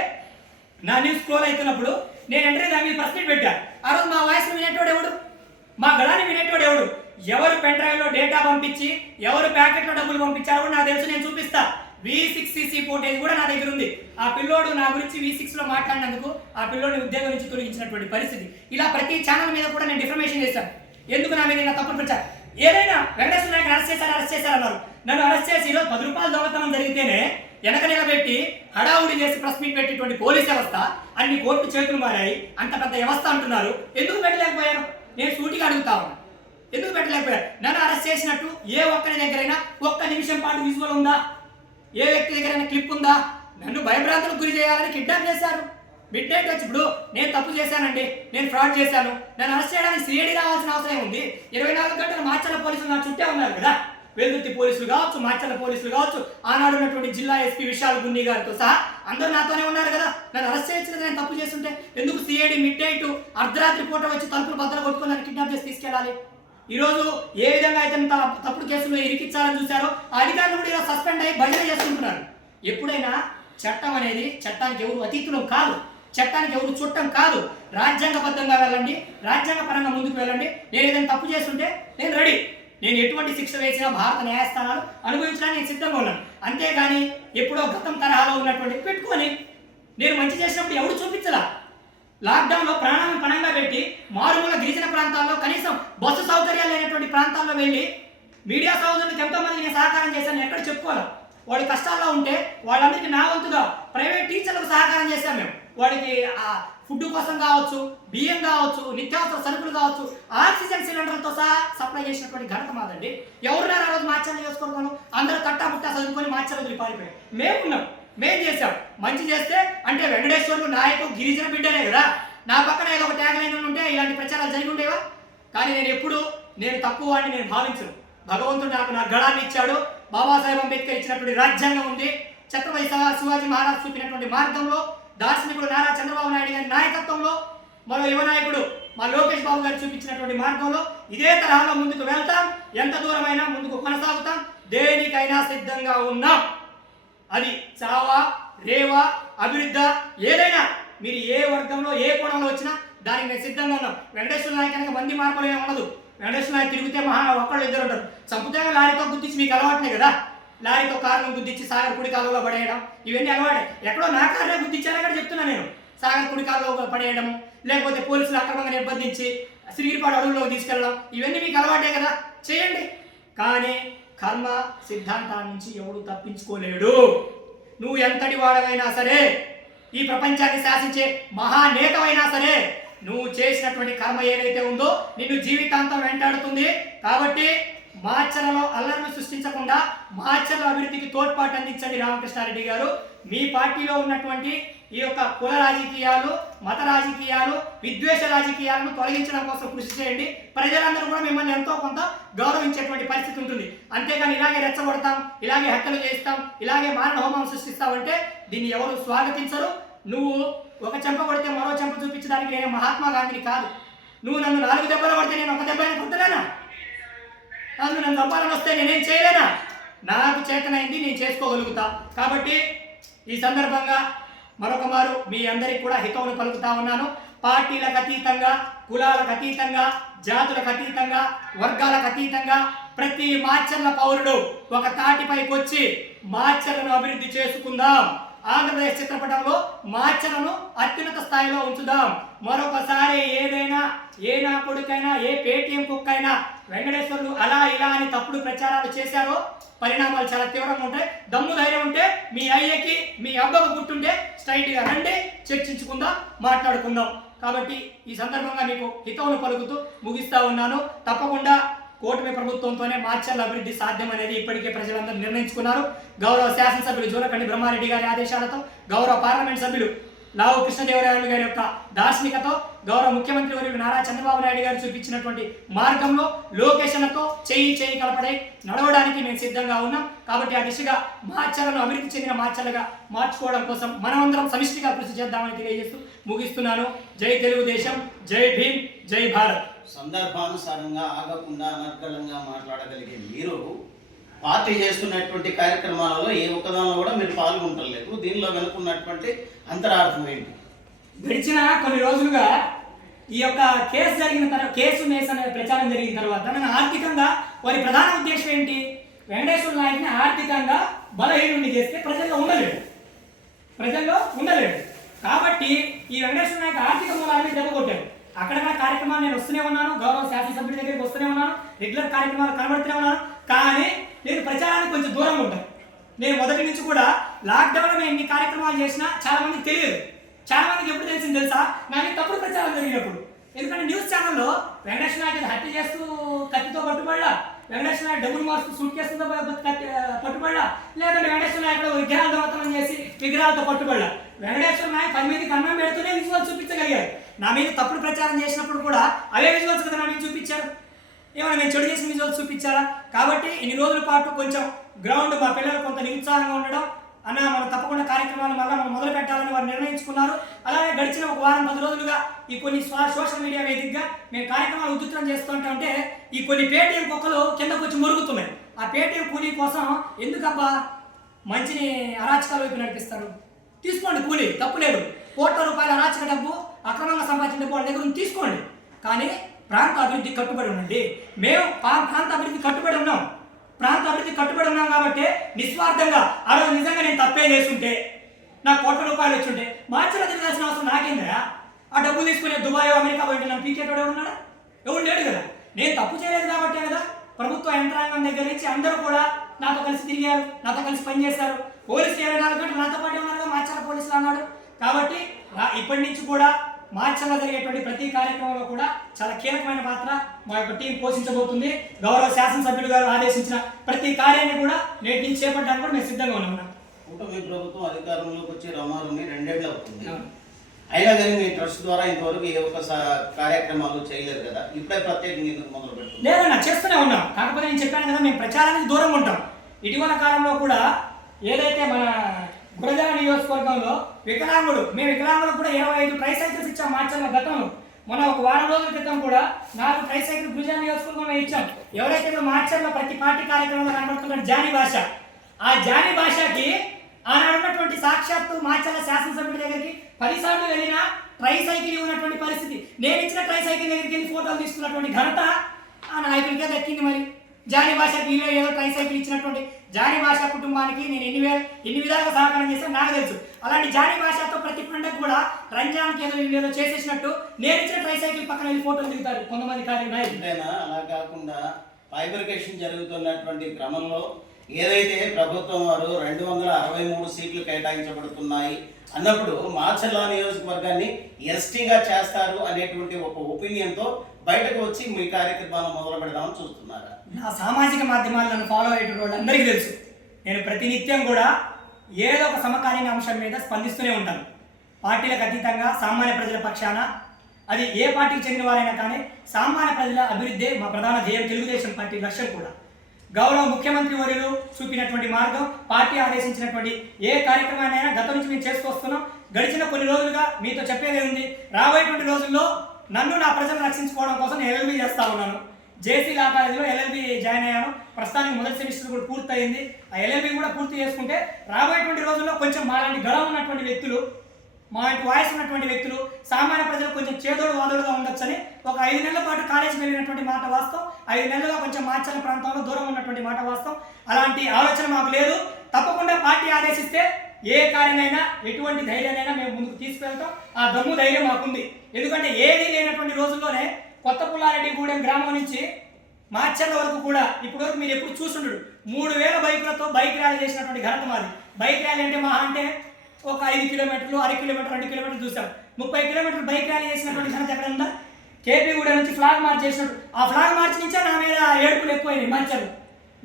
నా న్యూస్ స్క్రోల్ అవుతున్నప్పుడు నేను వెంటనే దాని మీద ప్రెస్ మీట్ పెట్టాను. ఆ రోజు మా వాయిస్ వినేటోడు ఎవడు, మా గళాన్ని వినేటోడు ఎవడు, ఎవరు పెన్ డ్రైవ్లో డేటా పంపించి ఎవరు ప్యాకెట్లో డబ్బులు పంపించారో కూడా నాకు తెలుసు. నేను చూపిస్తా. V6 CC ఫోటేజ్ కూడా నా దగ్గర ఉంది. ఆ పిల్లోడు నా గురించి V6లో మాట్లాడినందుకు ఆ పిల్లోడిని ఉద్యోగం నుంచి తొలగించినటువంటి పరిస్థితి. ఇలా ప్రతి ఛానల్ మీద కూడా నేను డిఫర్మేషన్ చేశాను. ఎందుకు నా మీద తప్పులు పెట్టారు? ఏదైనా వెంకటేశ్వర నాయకుని అరెస్ట్ చేశారన్నారు. నన్ను అరెస్ట్ చేసి ఈరోజు 10 రూపాయల దొంగతనం జరిగితేనే వెనక నిలబెట్టి హడావుడి చేసి ప్రెస్ మీట్ పెట్టేటువంటి పోలీస్ వ్యవస్థ, అన్ని కోర్టు చేతులు మారాయి, అంత పెద్ద వ్యవస్థ అంటున్నారు. ఎందుకు పెట్టలేకపోయారు? నేను సూటిగా అడుగుతా ఉన్నా, ఎందుకు పెట్టలేకపోయారు? నన్ను అరెస్ట్ చేసినట్టు ఏ ఒక్కరి దగ్గరైనా ఒక్క నిమిషం పాటు విజువల్ ఉందా? ఏ వ్యక్తి దగ్గరైనా క్లిప్ ఉందా? నన్ను భయభ్రాంతులకు గురి చేయాలని కిడ్నాప్ చేశారు. మిడ్ నైట్ వచ్చి ఇప్పుడు నేను తప్పు చేశానండి, నేను ఫ్రాడ్ చేశాను, నన్ను అరెస్ట్ చేయడానికి సిఐడి రావాల్సిన అవసరం ఉంది. 24 గంటలు మాచర్ల పోలీసులు నా చుట్టే ఉన్నారు కదా. వెల్దుర్తి పోలీసులు కావచ్చు, మాచర్ల పోలీసులు కావచ్చు, ఆనాడు ఉన్నటువంటి జిల్లా ఎస్పీ విశాల్ గున్ని గారితో సహా అందరూ నాతోనే ఉన్నారు కదా. నన్ను అరెస్ట్ చేయించినది నేను తప్పు చేస్తుంటే ఎందుకు సిఐడి మిడ్ నైట్ అర్ధరాత్రి పూట వచ్చి తలుపులు బద్దలు కొట్టుకుని నన్ను కిడ్నాప్ చేసి తీసుకెళ్ళాలి? ఈరోజు ఏ విధంగా అయితే తప్పుడు కేసులు ఇరికించాలని చూశారో ఆ అధికారులు కూడా ఈరోజు సస్పెండ్ అయ్యి భజన చేసుకుంటున్నారు. ఎప్పుడైనా చట్టం అనేది చట్టానికి ఎవరు అతీతులం కాదు, చట్టానికి ఎవరు చుట్టం కాదు. రాజ్యాంగబద్ధంగా వెళ్ళండి, రాజ్యాంగ పరంగా ముందుకు వెళ్ళండి. నేను ఏదైనా తప్పు చేస్తుంటే నేను రెడీ. నేను ఎటువంటి శిక్ష వేసినా భారత న్యాయస్థానాలు అనుభవించడానికి నేను సిద్ధంగా ఉన్నాను. అంతేగాని ఎప్పుడో గతం తరహాలో ఉన్నటువంటి పెట్టుకొని నేను మంచి చేసినప్పుడు ఎవరు చూపించలా. లాక్డౌన్లో ప్రాణాలను పణంగా పెట్టి మారుమూల గిరిజన ప్రాంతాల్లో కనీసం బస్సు సౌకర్యాలు లేనటువంటి ప్రాంతాల్లో వెళ్ళి మీడియా సహోదరులకు ఎంతోమంది నేను సహకారం చేశాను. ఎక్కడ చెప్పుకోవాలి. వాడి కష్టాల్లో ఉంటే వాళ్ళందరికీ నా వంతుగా ప్రైవేట్ టీచర్లకు సహకారం చేశాం మేము. వాడికి ఫుడ్ కోసం కావచ్చు, బియ్యం కావచ్చు, నిత్యావసర సరుకులు కావచ్చు, ఆక్సిజన్ సిలిండర్లతో సహా సప్లై చేసినటువంటి ఘనత మాదండి. ఎవరున్నారు ఆ రోజు మాచర్ల నియోజకవర్గంలో? అందరూ తట్టాబుట్టా చదువుకొని మాచర్ల వదిలి పారిపోయారు. మేమున్నాం, మేం చేశాం. మంచి చేస్తే అంటే వెంకటేశ్వర్లు నాయకు గిరిజన బిడ్డనే కదా. నా పక్కన ఏదో ఒక ట్యాగ్ లైన్ ఉంటే ఇలాంటి ప్రచారాలు జరిగి ఉండేవా? కానీ నేను తక్కువ వాడిని నేను భావించను. భగవంతుడు నాకు నా గళాన్ని ఇచ్చాడు. బాబాసాహెబ్ అంబేద్కర్ ఇచ్చినటువంటి రాజ్యాంగం ఉంది. ఛత్రపతి శివాజీ మహారాజ్ చూపినటువంటి మార్గంలో, దార్శనికుడు నారా చంద్రబాబు నాయుడు గారి నాయకత్వంలో, మరో యువ నాయకుడు మా లోకేష్ బాబు గారు చూపించినటువంటి మార్గంలో ఇదే తరహాలో ముందుకు వెళ్తాం. ఎంత దూరమైనా ముందుకు కొనసాగుతాం. దేనికైనా సిద్ధంగా ఉన్నాం. అది చావా, రేవా, అభివృద్ధి ఏదైనా మీరు ఏ వర్గంలో ఏ కోణంలో వచ్చినా దానికి నేను సిద్ధంగా ఉన్నాం. వెంకటేశ్వర నాయక్ కనుక మంది మార్పులు ఏమి ఉండదు. వెంకటేశ్వర నాయక్ తిరిగితే మహా ఒక్కళ్ళు ఇద్దరు ఉంటారు. చంపుతే లారీతో గుర్తించి మీకు అలవాట్లే కదా. లారీతో కారును గుద్దించి సాగర్ కుడి కాలువలో పడేయడం, ఇవన్నీ అలవాటే. ఎక్కడో నా కారునే గుద్దించారని కూడా చెప్తున్నా నేను. సాగర్ కుడి కాలువలో పడేయడం, లేకపోతే పోలీసులు అక్రమంగా నిర్బంధించి శ్రీగిరిపాడు అడవుల్లోకి తీసుకెళ్ళడం, ఇవన్నీ మీకు అలవాటే కదా, చేయండి. కానీ కర్మ సిద్ధాంతాల నుంచి ఎవడు తప్పించుకోలేడు. నువ్వు ఎంతటి వాడవైనా సరే, ఈ ప్రపంచాన్ని శాసించే మహానేతవైనా సరే, నువ్వు చేసినటువంటి కర్మ ఏదైతే ఉందో నిన్ను జీవితాంతం వెంటాడుతుంది. కాబట్టి మాచర్లలో అల్లర్లు సృష్టించకుండా మాచర్ల అభివృద్ధికి తోడ్పాటు అందించండి. రామకృష్ణారెడ్డి గారు, మీ పార్టీలో ఉన్నటువంటి ఈ యొక్క కుల రాజకీయాలు, మత రాజకీయాలు, విద్వేష రాజకీయాలను తొలగించడం కోసం కృషి చేయండి. ప్రజలందరూ కూడా మిమ్మల్ని ఎంతో కొంత గౌరవించేటువంటి పరిస్థితి ఉంటుంది. అంతేగాని ఇలాగే రెచ్చగొడతాం, ఇలాగే హత్యలు చేస్తాం, ఇలాగే మారణ హోమం సృష్టిస్తామంటే దీన్ని ఎవరు స్వాగతించరు. నువ్వు ఒక చెంప కొడితే మరో చెంప చూపించడానికి నేను మహాత్మా గాంధీని కాదు. నువ్వు నన్ను 4 దెబ్బలు కొడితే నేను 1 దెబ్బ కొట్టలేనా? నన్ను చంపాలని వస్తే నేనేం చేయలేనా? నాకు చేతనైంది నేను చేసుకోగలుగుతా. కాబట్టి ఈ సందర్భంగా మరొక మారు మీ అందరికి కూడా హితవును పలుకుతా ఉన్నాను. పార్టీలకు అతీతంగా, కులాలకు అతీతంగా, జాతులకు అతీతంగా, వర్గాలకు అతీతంగా ప్రతి మాచర్ల పౌరుడు ఒక తాటిపైకి వచ్చి మాచర్లను అభివృద్ధి చేసుకుందాం. ఆంధ్రప్రదేశ్ చిత్రపటంలో మాచర్లను అత్యున్నత స్థాయిలో ఉంచుదాం. మరొకసారి ఏదైనా ఏ నా కొడుకైనా, ఏ పేటీఎం కుక్కైనా వెంకటేశ్వర్లు అలా ఇలా అని తప్పుడు ప్రచారాలు చేశారో పరిణామాలు చాలా తీవ్రంగా ఉంటాయి. దమ్ము ధైర్యం ఉంటే మీ అయ్యకి, మీ అబ్బకు పుట్టుంటే స్ట్రైట్గా రండి, చర్చించుకుందాం, మాట్లాడుకుందాం. కాబట్టి ఈ సందర్భంగా మీకు హితవును పలుకుతూ ముగిస్తా ఉన్నాను. తప్పకుండా కూటమి ప్రభుత్వంతోనే మాచర్ల అభివృద్ధి సాధ్యం అనేది ఇప్పటికే ప్రజలందరూ నిర్ణయించుకున్నారు. గౌరవ శాసనసభ్యులు జూలకండి బ్రహ్మారెడ్డి గారి ఆదేశాలతో, గౌరవ పార్లమెంట్ సభ్యులు లావు కృష్ణదేవరాయలు గారి యొక్క దార్శనికతో, గౌరవ ముఖ్యమంత్రి వర్యులు నారా చంద్రబాబు నాయుడు గారు చూపించినటువంటి మార్గంలో లొకేషన్లతో చేయి కలపడే నడవడానికి మేము సిద్ధంగా ఉన్నాం. కాబట్టి ఆ దిశగా మాచర్లను అభివృద్ధి చెందిన మాచర్లుగా మార్చుకోవడం కోసం మనమందరం సమిష్టిగా కృషి చేద్దామని తెలియజేస్తూ ముగిస్తున్నాను. జై తెలుగుదేశం, జై భీమ్, జై భారత్. సందర్భానుసారంగా ఆగకుండా అనర్గళంగా మాట్లాడగలిగే మీరు పార్టీ చేస్తున్నటువంటి కార్యక్రమాలలో ఏ ఒక్కదానిలో కూడా మీరు పాల్గొంటలేదు. దీనిలో వెనుకున్నటువంటి అంతరార్థం ఏంటి? గడిచిన కొన్ని రోజులుగా ఈ యొక్క కేసు మేస్ అనే ప్రచారం జరిగిన తర్వాత నన్ను ఆర్థికంగా వారి ప్రధాన ఉద్దేశం ఏంటి? వెంకటేశ్వర నాయకుని ఆర్థికంగా బలహీనుడిని చేస్తే ప్రజల్లో ఉండలేడు. కాబట్టి ఈ వెంకటేశ్వర నాయకు ఆర్థిక మూలాన్ని దెబ్బకొట్టారు. అక్కడక్కడ కార్యక్రమాలు నేను వస్తూనే ఉన్నాను, గౌరవ శాసనసభ్యుడి దగ్గరికి వస్తూనే ఉన్నాను, రెగ్యులర్ కార్యక్రమాలు కనబడుతూనే ఉన్నాను. కానీ నేను ప్రచారానికి కొంచెం దూరంగా ఉంటాను. నేను మొదటి నుంచి కూడా లాక్డౌన్లో మేము ఎన్ని కార్యక్రమాలు చేసినా చాలా మందికి తెలియదు. చాలా మందికి ఎప్పుడు తెలిసింది తెలుసా? నాకు తప్పుడు ప్రచారం జరిగినప్పుడు. ఎందుకంటే న్యూస్ ఛానల్లో వెంకటేశ్వర నాయకు హత్య చేస్తూ కత్తితో పట్టుబడా, వెంకటేశ్వర నాయకు డబ్బులు మోస్తూ సూట్ కేసుతో పట్టుబడా, లేదంటే వెంకటేశ్వర నాయకుడు విగ్రహాలు దొంగతనం చేసి విగ్రహాలతో పట్టుబడా. వెంకటేశ్వర నాయకు 10 మందికి అన్నం పెడుతూనే విజువల్ చూపించగలిగారు. నా మీద తప్పుడు ప్రచారం చేసినప్పుడు కూడా అవే విజువల్స్ కదా నా మీద చూపించారు. ఏమైనా నేను చెడు చేసిన విజువల్స్ చూపించారా? కాబట్టి ఇన్ని రోజుల పాటు కొంచెం గ్రౌండ్ మా పిల్లలు కొంత నిరుత్సాహంగా ఉండడం, అన్న మనం తప్పకుండా కార్యక్రమాలు మళ్ళీ మనం మొదలు పెట్టాలని వారు నిర్ణయించుకున్నారు. అలాగే గడిచిన 1 వారం 10 రోజులుగా ఈ కొన్ని సోషల్ మీడియా వేదికగా మేము కార్యక్రమాలు ఉధృతం చేస్తుంటే ఈ కొన్ని పేటీఎం కుక్కలు కిందకు వచ్చి మురుగుతున్నాయి. ఆ పేటీఎం కూలీ కోసం ఎందుకబ్బా మంచిని అరాచకాల వైపు నడిపిస్తారు? తీసుకోండి కూలీ, తప్పు లేదు. కోట్ల రూపాయల అరాచక డబ్బు అక్రమంగా సంపాదించిన డబ్బు వాళ్ళ దగ్గర నుంచి తీసుకోండి. కానీ ప్రాంత అభివృద్ధి కట్టుబడి ఉండండి. మేము ప్రాంత అభివృద్ధి కట్టుబడి ఉన్నాం కాబట్టి నిస్వార్థంగా ఆ రోజు నిజంగా నేను తప్పే చేస్తుంటే నాకు కోట్ల రూపాయలు వచ్చుంటే మార్చిలో తిరగాల్సిన అవసరం నాకేందా? ఆ డబ్బులు తీసుకునే దుబాయ్, అమెరికా పోయింటే నన్ను పీకేటోడు ఎవరున్నాడా? ఎవరు లేడు కదా. నేను తప్పు చేయలేదు కాబట్టే కదా ప్రభుత్వ యంత్రాంగం దగ్గర నుంచి అందరూ కూడా నాతో కలిసి తిరిగారు, నాతో కలిసి పనిచేశారు. పోలీసులు 24 గంటలు నాతో పాటు ఉన్నారు, మార్చాల పోలీసులు అన్నాడు. కాబట్టి ఇప్పటి నుంచి కూడా మార్చల్లో జరిగేటువంటి ప్రతి కార్యక్రమంలో కూడా చాలా కీలకమైన పాత్ర మా యొక్క టీం పోషించబోతుంది. గౌరవ శాసనసభ్యులు గారు ఆదేశించిన ప్రతి కార్యాన్ని కూడా నేటి నుంచి చేపట్టడానికి కూడా మేము సిద్ధంగా ఉన్నాం. కూటమి ప్రభుత్వం అధికారంలోకి వచ్చి రమాలని 2 ఏళ్ళు అవుతుంది. అయినా కానీ మీ ట్రస్ట్ ద్వారా ఇంతవరకు ఏ ఒక్క కార్యక్రమాలు చేయలేదు కదా, ఇప్పుడే ప్రత్యేకంగా ఎందుకు మొదలు పెట్టారు? లేదన్నా, చేస్తూనే ఉన్నాం. కాకపోతే నేను చెప్పాను కదా, మేము ప్రచారానికి దూరంగా ఉంటాం. ఇటీవల కాలంలో కూడా ఏదైతే మన గురజాల నియోజకవర్గంలో మేము వికలాంగులకు కూడా 25 ట్రైసైకిల్స్ ఇచ్చాం మార్చర్ల గతంలో. మన 1 వారం రోజుల క్రితం కూడా 4 ట్రైసైకిల్ గురజాల నియోజకవర్గంలో ఇచ్చాం. ఎవరైతే మార్చర్లో ప్రతి పార్టీ కార్యక్రమంలో కనబడుతున్న జానీ భాష, ఆ జానీ భాషకి ఆనాడు ఉన్నటువంటి సాక్షాత్తు మార్చర్ల శాసనసభ్యుడి దగ్గరికి 10 సార్లు వెళ్ళినా ట్రైసైకిల్ ఉన్నటువంటి పరిస్థితి. నేను ఇచ్చిన ట్రైసైకిల్ దగ్గరికి వెళ్ళి ఫోటోలు తీసుకున్నటువంటి ఘనత ఆ నాయకుడికే దక్కింది. మరి జానీ భాష వీళ్ళు ఏదో ట్రైసైకిల్ ఇచ్చినటువంటి జానీ భాష కుటుంబానికి నేను ఎన్ని విధాలుగా సహకారం చేశాను నాకు తెలుసు. అలాంటి జానీ భాషతో ప్రతి పండుగ కూడా రంజాన్కి ఏదో వీళ్ళు ఏదో చేసేసినట్టు నేను ఇచ్చిన ట్రైసైకిల్ పక్కన వెళ్ళి ఫోటోలు దిగుతారు కొంతమంది కార్యక్రమాలు. అలా కాకుండా ఫైబ్రికేషన్ జరుగుతున్నటువంటి క్రమంలో ఏదైతే ప్రభుత్వం వారు 263 సీట్లు కేటాయించబడుతున్నాయి అన్నప్పుడు మాచర్ల నియోజకవర్గాన్ని ఎస్టీగా చేస్తారు అనేటువంటి ఒక ఒపీనియన్తో బయటకు వచ్చి మీ కార్యక్రమాలను మొదలు పెడదామని చూస్తున్నారా? నా సామాజిక మాధ్యమాలను ఫాలో అయ్యేటువంటి వాళ్ళు అందరికీ తెలుసు, నేను ప్రతినిత్యం కూడా ఏదో ఒక సమకాలీన అంశం మీద స్పందిస్తూనే ఉంటాను. పార్టీలకు అతీతంగా సామాన్య ప్రజల పక్షాన, అది ఏ పార్టీకి చెందిన వారైనా కానీ సామాన్య ప్రజల అభివృద్ధి మా ప్రధాన ధ్యేయం. తెలుగుదేశం పార్టీ లక్ష్యం కూడా. గౌరవ ముఖ్యమంత్రి వర్యులు చూపినటువంటి మార్గం, పార్టీ ఆదేశించినటువంటి ఏ కార్యక్రమాన్నైనా గతం నుంచి మేము చేసుకొస్తున్నాం. గడిచిన కొన్ని రోజులుగా మీతో చెప్పేదే ఉంది, రాబోయేటువంటి రోజుల్లో నన్ను నా ప్రజలను రక్షించుకోవడం కోసం నేను ఎల్ఎల్బీ చేస్తా ఉన్నాను. జేసీ లా కాలేజీలో ఎల్ఎల్బీ జాయిన్ అయ్యాను. ప్రస్తుతానికి మొదటి సెమిస్టర్ కూడా పూర్తయింది. ఆ ఎల్ఎల్బీ కూడా పూర్తి చేసుకుంటే రాబోయేటువంటి రోజుల్లో కొంచెం మాలాంటి గళం ఉన్నటువంటి వ్యక్తులు, మా వాయిస్ ఉన్నటువంటి వ్యక్తులు, సామాన్య ప్రజలు కొంచెం చేదోడు వాదోడుగా ఉండొచ్చని ఒక 5 నెలల పాటు కాలేజీకి వెళ్ళినటువంటి మాట వాస్తవం. 5 నెలలుగా కొంచెం మాచర్ల ప్రాంతంలో దూరం ఉన్నటువంటి మాట వాస్తవం. అలాంటి ఆలోచన మాకు లేదు. తప్పకుండా పార్టీ ఆదేశిస్తే ఏ కార్యమైనా ఎటువంటి ధైర్యాన్నైనా మేము ముందుకు తీసుకెళ్తాం. ఆ దమ్ము ధైర్యం మాకుంది. ఎందుకంటే ఏదీ లేనటువంటి రోజుల్లోనే కొత్త పుల్లారెడ్డిగూడెం గ్రామం నుంచి మాచర్ల వరకు కూడా ఇప్పటివరకు మీరు ఎప్పుడు చూస్తుండడు 3000 బైకులతో బైక్ ర్యాలీ చేసినటువంటి ఘనత మాది. బైక్ ర్యాలీ అంటే మహా అంటే ఒక 5 కిలోమీటర్లు, 1/2 కిలోమీటర్, 2 కిలోమీటర్లు చూసాం. 30 కిలోమీటర్లు బైక్ ర్యాలీ చేసినటువంటి ఘనత ఎక్కడ ఉందా? కేపీగూడ నుంచి ఫ్లాగ్ మార్చ్ చేసినట్టు. ఆ ఫ్లాగ్ మార్చ్ నుంచే నా మీద ఏడుపులు ఎక్కువైనాయి. మాచర్లు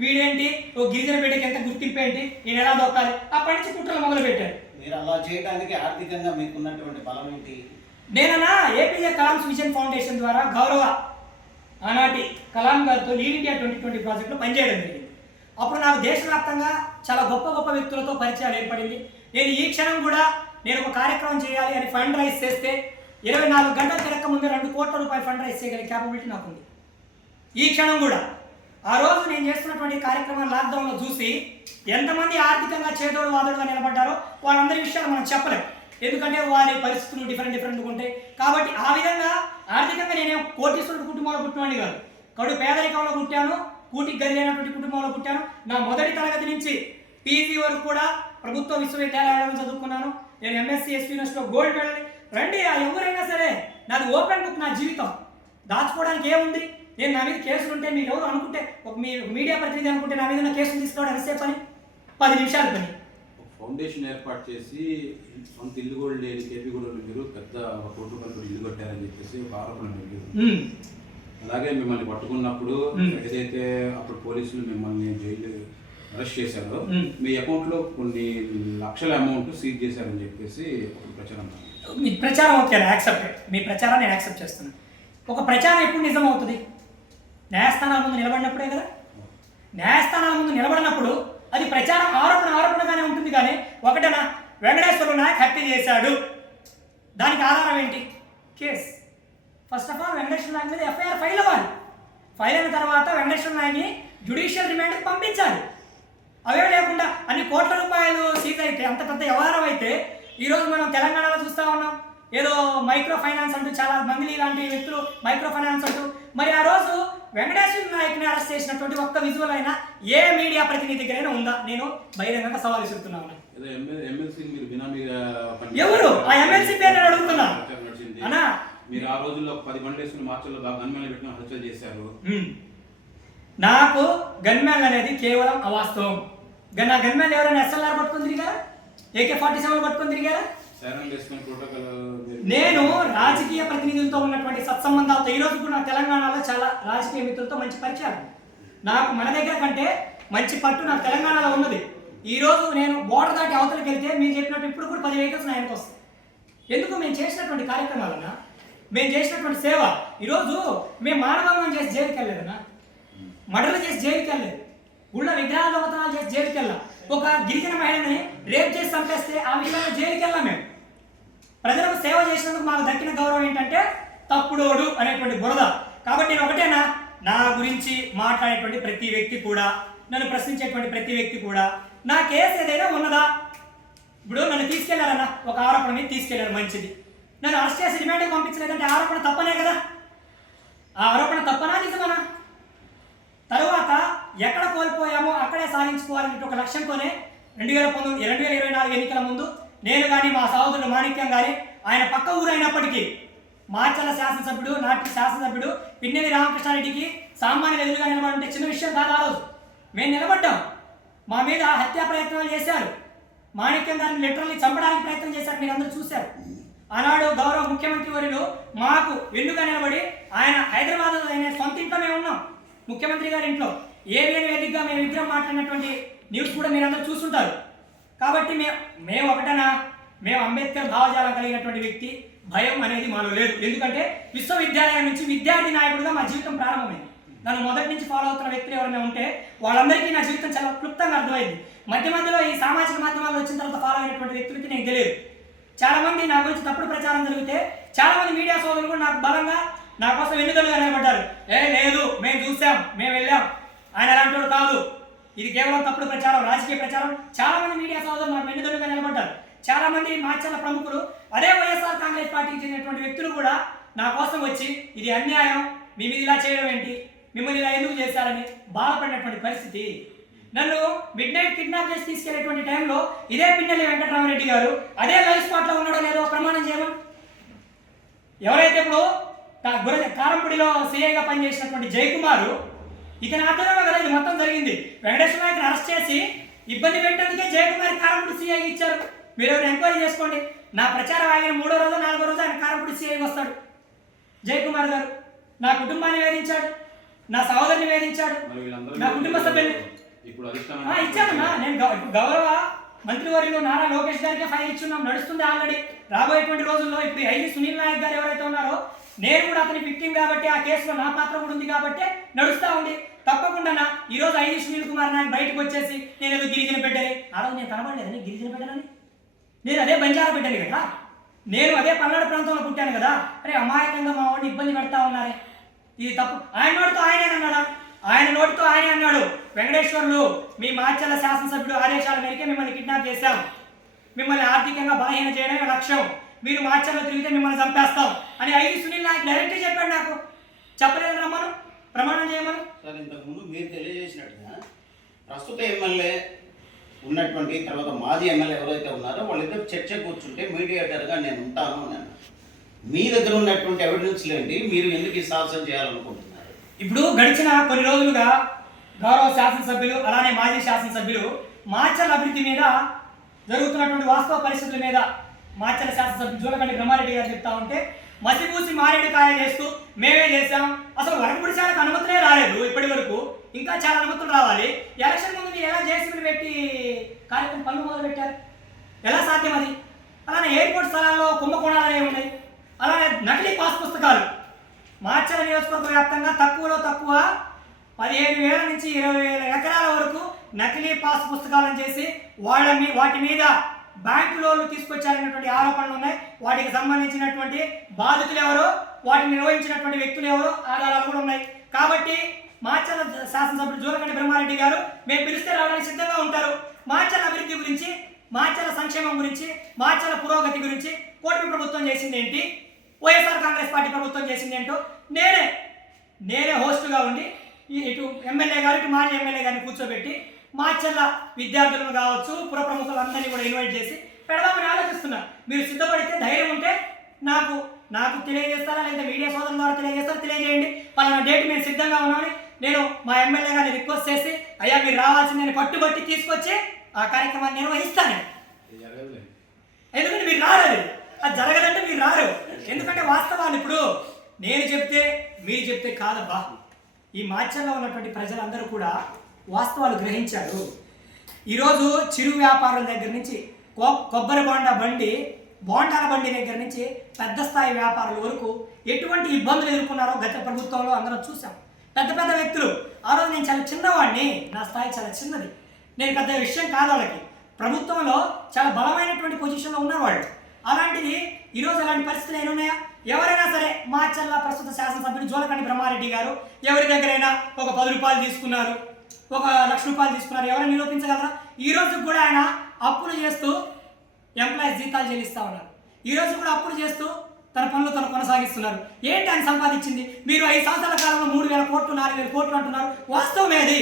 వీడేంటి, ఓ గిరిజన బిడ్డకి ఎంత గుర్తింపు ఏంటి, నేను ఎలా దొక్కాలి, అప్పటి నుంచి కుట్రలు మొదలు పెట్టారు. మీరు అలా చేయడానికి ఆర్థికంగా మీకున్నటువంటి బలం ఏంటి? నేనన్నా ఏపీజే కలాం విజన్ ఫౌండేషన్ ద్వారా గౌరవ ఆనాటి కలాం గారితో లీడ్ ఇండియా 2020 ప్రాజెక్టులో పనిచేయడం జరిగింది. అప్పుడు నాకు దేశవ్యాప్తంగా చాలా గొప్ప గొప్ప వ్యక్తులతో పరిచయాలు ఏర్పడింది. నేను ఈ క్షణం కూడా నేను ఒక కార్యక్రమం చేయాలి అని ఫండ్ రైజ్ చేస్తే 24 గంటలు తిరక్క ముందే 2 కోట్ల రూపాయలు ఫండ్ రైజ్ చేయగలిగే క్యాపబిలిటీ నాకుంది. ఈ క్షణం కూడా ఆ రోజు నేను చేస్తున్నటువంటి కార్యక్రమాన్ని లాక్డౌన్లో చూసి ఎంతమంది ఆర్థికంగా చేదోడు వాదోడుగా నిలబడ్డారో వాళ్ళందరి విషయాలు మనం చెప్పలేం. ఎందుకంటే వారి పరిస్థితులు డిఫరెంట్గా ఉంటాయి. కాబట్టి ఆ విధంగా ఆర్థికంగా నేనేం కోటీశ్వరుడు కుటుంబంలో పుట్టినవాడిని కాదు. కడు పేదరికంలో పుట్టాను, కూటికి గదిలేనటువంటి కుటుంబంలో పుట్టాను. నా మొదటి తరగతి నుంచి పీజీ వరకు కూడా ప్రభుత్వ విశ్వవిద్యాలయాలను చదువుకున్నాను. నేను ఎంఎస్సీ ఎస్పీ యూనివర్సిటీలో గోల్డ్ మెడల్. రండి, ఎవరైనా సరే నాది ఓపెన్ బుక్. నా జీవితం దాచుకోవడానికి ఏముంది? నేను నా మీద కేసులు ఉంటే మీరు ఎవరు అనుకుంటే, ఒక మీడియా ప్రతినిధి అనుకుంటే నా మీద కేసులు తీసుకోవడం ఎంతసేపు పని? 10 నిమిషాల పని. ఫౌండేషన్ ఏర్పాటు చేసి సొంత ఇల్లు కూడా లేని కేపీగూడలో మీరు పెద్ద 1 కోటి రూపాయలు ఇల్లు కట్టారని చెప్పేసి ఒక ఆరోపణ మీరు. అలాగే మిమ్మల్ని పట్టుకున్నప్పుడు ఏదైతే అప్పుడు పోలీసులు మిమ్మల్ని జైలు అరెస్ట్ చేశారో మీ అకౌంట్లో కొన్ని లక్షల అమౌంట్ సీజ్ చేశారని చెప్పేసి ఒక ప్రచారం. మీ ప్రచారం ఓకే, యాక్సెప్ట్. మీ ప్రచారాన్ని నేను యాక్సెప్ట్ చేస్తున్నాను. ఒక ప్రచారం ఎప్పుడు నిజం అవుతుంది? న్యాయస్థానాల ముందు నిలబడినప్పుడే కదా. న్యాయస్థానాల ముందు నిలబడినప్పుడు అది ప్రచారం ఆరోపణగానే ఉంటుంది. కానీ ఒకటేనా, వెంకటేశ్వర నాయక్ హత్య చేశాడు, దానికి ఆధారం ఏంటి? Case. First of all Venkateswara Naik మీద ఎఫ్ఐఆర్ ఫైల్ అవ్వాలి. ఫైల్ అయిన తర్వాత వెంకటేశ్వర నాయక్ని జ్యుడిషియల్ రిమాండ్కి పంపించాలి. అవే లేకుండా అన్ని కోట్ల రూపాయలు సీజ్ అయితే, అంత పెద్ద వ్యవహారం అయితే ఈరోజు మనం తెలంగాణలో చూస్తూ ఉన్నాం. ఏదో మైక్రో ఫైనాన్స్ అంటూ చాలా మంది ఇలాంటి వ్యక్తులు మైక్రో ఫైనాన్స్ అంటూ. మరి ఆ రోజు వెంకటేశ్వర నాయక్ని అరెస్ట్ చేసినటువంటి ఒక్క విజువల్ అయినా ఏ మీడియా ప్రతినిధి దగ్గరైనా ఉందా? నేను బహిరంగంగా సవాల్ విసురుతున్నాను. ఎవరు ఆ ఎమ్మెల్సీ పేరు అడుగుతున్నా అన్నా? మీరు ఆ రోజుల్లో 10 బండ్లు వేసుకుని మార్చల్లో గన్మెన్లు పెట్టిన హత్యలు చేశారు. నాకు గన్మెన్ అనేది కేవలం అవాస్తవం. నా గన్మెన్ ఎవరైనా ఎస్ఎల్ఆర్ పట్టుకొని తిరిగారా? AK-47 పట్టుకొని తిరిగారా? నేను రాజకీయ ప్రతినిధులతో ఉన్నటువంటి సత్సంబంధాలతో ఈరోజు కూడా నా తెలంగాణలో చాలా రాజకీయ మిత్రులతో మంచి పరిచయాలు. నాకు మన దగ్గర కంటే మంచి పట్టు నాకు తెలంగాణలో ఉన్నది. ఈరోజు నేను బోర్డర్ దాటి అవతలకి వెళ్తే మీరు చెప్పినట్టు ఇప్పుడు కూడా 10 వెహికల్స్ నా వెనక వస్తాయి. ఎందుకు? మేము చేసినటువంటి కార్యక్రమాలన్నా, మేము చేసినటువంటి సేవ. ఈరోజు మేము మానవంగం చేసి జైలుకి వెళ్ళలేదన్నా, మర్డర్లు చేసి జైలుకి వెళ్ళలేదు, గుళ్ళ విగ్రహాల దొంగతనాలు చేసి జైలుకి వెళ్ళాం, ఒక గిరిజన మహిళని రేప్ చేసి చంపేస్తే ఆ విషయంలో జైలుకి వెళ్ళాం. మేము ప్రజలకు సేవ చేసినందుకు మాకు దక్కిన గౌరవం ఏంటంటే తప్పుడోడు అనేటువంటి బురద. కాబట్టి నేను ఒకటేనా, నా గురించి మాట్లాడేటువంటి ప్రతి వ్యక్తి కూడా, నన్ను ప్రశ్నించేటువంటి ప్రతి వ్యక్తి కూడా నా కేసు ఏదైనా ఉన్నదా? ఇప్పుడు నన్ను తీసుకెళ్లారన్న, ఒక ఆరోపణ మీద తీసుకెళ్లారు, మంచిది. నన్ను అరెస్ట్ చేసి రిమాండ్కి పంపించలేదంటే ఆరోపణ తప్పనే కదా. ఆ ఆరోపణ తప్పనా నిజమనా? తరువాత ఎక్కడ కోల్పోయామో అక్కడే సాధించుకోవాలనే ఒక లక్ష్యంతోనే 2024 ఎన్నికల ముందు నేను కానీ మా సహోదరుడు మాణిక్యం కానీ ఆయన పక్క ఊరు అయినప్పటికీ మాచర్ల శాసనసభ్యుడు నాటి శాసనసభ్యుడు పిన్నెల్లి రామకృష్ణారెడ్డికి సామాన్యులు ఎదురుగా నిలబడంటే చిన్న విషయం కాదు. ఆ రోజు మేము నిలబడ్డాం. మా మీద హత్యా ప్రయత్నాలు చేశారు. మాణిక్యం గారిని లిటరల్లీ చంపడానికి ప్రయత్నం చేశారు. మీరు అందరూ చూశారు. ఆనాడు గౌరవ ముఖ్యమంత్రి వర్యులు మాకు వెన్నుగా నిలబడి ఆయన హైదరాబాద్ సొంత ఇంట్లో మేము ఉన్నాం, ముఖ్యమంత్రి గారి ఇంట్లో ఏబిఎన్ వేదికగా మేము విగ్రహం మాట్లాడినటువంటి న్యూస్ కూడా మీరు అందరూ చూస్తుంటారు. కాబట్టి మేము ఒకటనా, మేము అంబేద్కర్ భావజాలం కలిగినటువంటి వ్యక్తి, భయం అనేది మాలో లేదు. ఎందుకంటే విశ్వవిద్యాలయం నుంచి విద్యార్థి నాయకుడిగా మా జీవితం ప్రారంభమైంది. నన్ను మొదటి నుంచి ఫాలో అవుతున్న వ్యక్తులు ఎవరైనా ఉంటే వాళ్ళందరికీ నా జీవితం చాలా క్లుప్తంగా అర్థమైంది. మధ్యలో ఈ సామాజిక మాధ్యమాల్లో వచ్చిన తర్వాత ఫాలో అయినటువంటి వ్యక్తులకి నాకు తెలియదు. చాలా మంది నా గురించి తప్పుడు ప్రచారం జరిగితే చాలా మంది మీడియా సోదరులు కూడా నాకు బలంగా నా కోసం వెన్నుదలుగా నిలబడ్డారు. లేదు, మేము చూసాం, మేము వెళ్ళాం, ఆయన అలాంటి వాడు కాదు, ఇది కేవలం తప్పుడు ప్రచారం, రాజకీయ ప్రచారం. చాలా మంది మీడియా సోదరులు నాకు వెన్నుదలుగా నిలబడ్డారు. చాలా మంది మాచర్ల ప్రముఖులు, అదే వైఎస్ఆర్ కాంగ్రెస్ పార్టీకి చెందినటువంటి వ్యక్తులు కూడా నా కోసం వచ్చి ఇది అన్యాయం, మీ మీద ఇలా చేయడం ఏంటి, మిమ్మల్ని ఇలా ఎందుకు చేశారని బాధపడినటువంటి పరిస్థితి. నన్ను మిడ్ నైట్ కిడ్నాప్ చేసి తీసుకెళ్లేటువంటి టైంలో ఇదే పిన్నెల్లి వెంకటరామరెడ్డి గారు అదే లైవ్ స్పాట్లో ఉన్నాడో లేదో ప్రమాణం చేయమని. ఎవరైతే ఇప్పుడు కారంపూడిలో సిఐగా పనిచేసినటువంటి జయకుమారు, ఇతని ఆధ్వర్యంలో కదా ఇది మొత్తం జరిగింది. వెంకటేశ్వర నాయకుని అరెస్ట్ చేసి ఇబ్బంది పెట్టేందుకే జయకుమారి కారంపూడి సిఐకి ఇచ్చారు. మీరు ఎవరు ఎంక్వైరీ చేసుకోండి. నా ప్రచారం ఆయన 3వ రోజు 4వ రోజు ఆయన కారంపూడి సిఐకి వస్తాడు. జయకుమార్ గారు నా కుటుంబాన్ని వేధించాడు, నా సహోదరిని వేధించాడు, నా కుటుంబ సభ్యుల్ని ఇచ్చానన్నా. నేను గౌరవ మంత్రివర్యులు నారా లోకేష్ గారికి ఫైల్ ఇచ్చున్నాం, నడుస్తుంది ఆల్రెడీ. రాబోయేటువంటి రోజుల్లో ఇప్పుడు ఐజీ సునీల్ నాయక్ గారు ఎవరైతే ఉన్నారో, నేను కూడా అతని విక్టిమ్ కాబట్టి ఆ కేసులో నా పాత్ర కూడా ఉంది కాబట్టి నడుస్తూ ఉంది. తప్పకుండా ఈరోజు ఐజీ సునీల్ కుమార్ నాయక్ బయటకు వచ్చేసి నేను ఏదో గిరిజన బిడ్డని, ఆ రోజు నేను కనబడలేదని గిరిజన బిడ్డనని, నేను అదే బంజారా బిడ్డని కదా, నేను అదే పల్నాడు ప్రాంతంలో పుట్టాను కదా, అరే అమాయకంగా మా వాడిని ఇబ్బంది పెడతా ఉన్నారే, ఇది తప్పు. ఆయన నోటితో ఆయనే అన్నాడా? ఆయన నోటితో ఆయనే అన్నాడు, వెంకటేశ్వర్లు మీ మాచర్ల శాసనసభ్యుడు ఆదేశాల మేరకే మిమ్మల్ని కిడ్నాప్ చేశాం, మిమ్మల్ని ఆర్థికంగా బలహీన చేయడమే లక్ష్యం, మీరు మాచర్లో తిరిగితే మిమ్మల్ని చంపేస్తాం అని ఐజీ సునీల్ నాయక్ డైరెక్ట్గా చెప్పాడు. నాకు చెప్పలేదు రమ్మను, ప్రమాణం చేయమను. సార్, ఇంతకుముందు మీరు తెలియజేసినట్టుగా ప్రస్తుత ఎమ్మెల్యే ఉన్నటువంటి తర్వాత మాజీ ఎమ్మెల్యే ఎవరైతే ఉన్నారో వాళ్ళిద్దరు చర్చ కూర్చుంటే మీడియేటర్గా నేను ఉంటాను అని. మీ దగ్గర ఉన్నటువంటి ఎవిడెన్స్లు ఏంటి? మీరు ఎందుకు ఈ సాహసం చేయాలనుకుంటున్నారు? ఇప్పుడు గడిచిన కొన్ని రోజులుగా గౌరవ శాసనసభ్యులు అలానే మాజీ శాసనసభ్యులు మాచర్ల అభివృద్ధి మీద జరుగుతున్నటువంటి వాస్తవ పరిస్థితుల మీద మాచర్ల శాసనసభ్యులు జూలకంటి బ్రహ్మారెడ్డి గారు చెప్తా ఉంటే మసిపూసి మారేడుకాయ చేస్తూ మేమే చేశాం, అసలు వరకుడిశాలకు అనుమతులే రాలేదు ఇప్పటి వరకు, ఇంకా చాలా అనుమతులు రావాలి, ఎలక్షన్ ముందు మీరు ఎలా జేసీబీలు పెట్టి కార్యక్రమం పనులు మొదలు పెట్టారు, ఎలా సాధ్యం అది? అలానే ఎయిర్పోర్ట్ స్థలాల్లో కుంభకోణాలు అనేవి ఉన్నాయి. అలానే నకిలీ పాస్ పుస్తకాలు మాచర్ల నియోజకవర్గ వ్యాప్తంగా తక్కువలో తక్కువ 15,000 నుంచి 20,000 ఎకరాల వరకు నకిలీ పాస్ పుస్తకాలను చేసి వాటి మీద బ్యాంకు లోన్లు తీసుకొచ్చారనేటువంటి ఆరోపణలు ఉన్నాయి. వాటికి సంబంధించినటువంటి బాధితులు ఎవరో, వాటిని నిర్వహించినటువంటి వ్యక్తులు ఎవరో ఆధారాలు కూడా ఉన్నాయి. కాబట్టి మాచర్ల శాసనసభ్యుడు జూలకంటి బ్రహ్మారెడ్డి గారు మేము పిలిస్తే రావడానికి సిద్ధంగా ఉంటారు. మాచర్ల అభివృద్ధి గురించి, మాచర్ల సంక్షేమం గురించి, మాచర్ల పురోగతి గురించి కూటమి ప్రభుత్వం చేసింది ఏంటి, వైఎస్ఆర్ కాంగ్రెస్ పార్టీ ప్రభుత్వం చేసింది ఏంటో నేనే హోస్ట్గా ఉండి ఇటు ఎమ్మెల్యే గారు ఇటు మాజీ ఎమ్మెల్యే గారిని కూర్చోబెట్టి మాచర్ల విద్యార్థులను కావచ్చు, పుర ప్రముఖులందరినీ కూడా ఇన్వైట్ చేసి పెడదామని ఆలోచిస్తున్నా. మీరు సిద్ధపడితే, ధైర్యం ఉంటే నాకు తెలియజేస్తారా, లేదా మీడియా సోదరుల ద్వారా తెలియజేస్తారా, తెలియజేయండి. పలానా డేట్ మేము సిద్ధంగా ఉన్నామని నేను మా ఎమ్మెల్యే గారిని రిక్వెస్ట్ చేసి, అయ్యా మీరు రావాల్సిందని పట్టుబట్టి తీసుకొచ్చి ఆ కార్యక్రమాన్ని నిర్వహిస్తాను. ఎందుకంటే మీరు రారు, అది జరగదంటే మీరు రారు. ఎందుకంటే వాస్తవాలు ఇప్పుడు నేను చెప్తే మీరు చెప్తే కాదబ్బా. ఈ మాచర్లో ఉన్నటువంటి ప్రజలందరూ కూడా వాస్తవాలు గ్రహించారు. ఈరోజు చిరు వ్యాపారుల దగ్గర నుంచి కొబ్బరి బోండాల బండి దగ్గర నుంచి పెద్ద స్థాయి వ్యాపారుల వరకు ఎటువంటి ఇబ్బందులు ఎదుర్కొన్నారో గత ప్రభుత్వంలో అందరం చూసాం. పెద్ద పెద్ద వ్యక్తులు, ఆ రోజు నేను చాలా చిన్నవాడిని, నా స్థాయి చాలా చిన్నది, నేను పెద్ద విషయం కాదు వాళ్ళకి, ప్రభుత్వంలో చాలా బలమైనటువంటి పొజిషన్లో ఉన్నవాళ్ళు. అలాంటిది ఈరోజు అలాంటి పరిస్థితులు ఏమున్నాయా? ఎవరైనా సరే మాచర్ల ప్రస్తుత శాసనసభ్యులు జూలకంటి బ్రహ్మారెడ్డి గారు ఎవరి దగ్గరైనా ఒక 10 రూపాయలు తీసుకున్నారు, ఒక 1,00,000 రూపాయలు తీసుకున్నారు, ఎవరైనా నిరూపించగలరా? ఈ రోజు కూడా ఆయన అప్పులు చేస్తూ ఎంప్లాయీస్ జీతాలు చెల్లిస్తూ ఉన్నారు. ఈ రోజు కూడా అప్పులు చేస్తూ తన పనులు తను కొనసాగిస్తున్నారు. ఏంటి ఆయన సంపాదించింది? మీరు 5 సంవత్సరాల కాలంలో 3,000 కోట్లు 4,000 కోట్లు అంటున్నారు. వాస్తవం ఏది?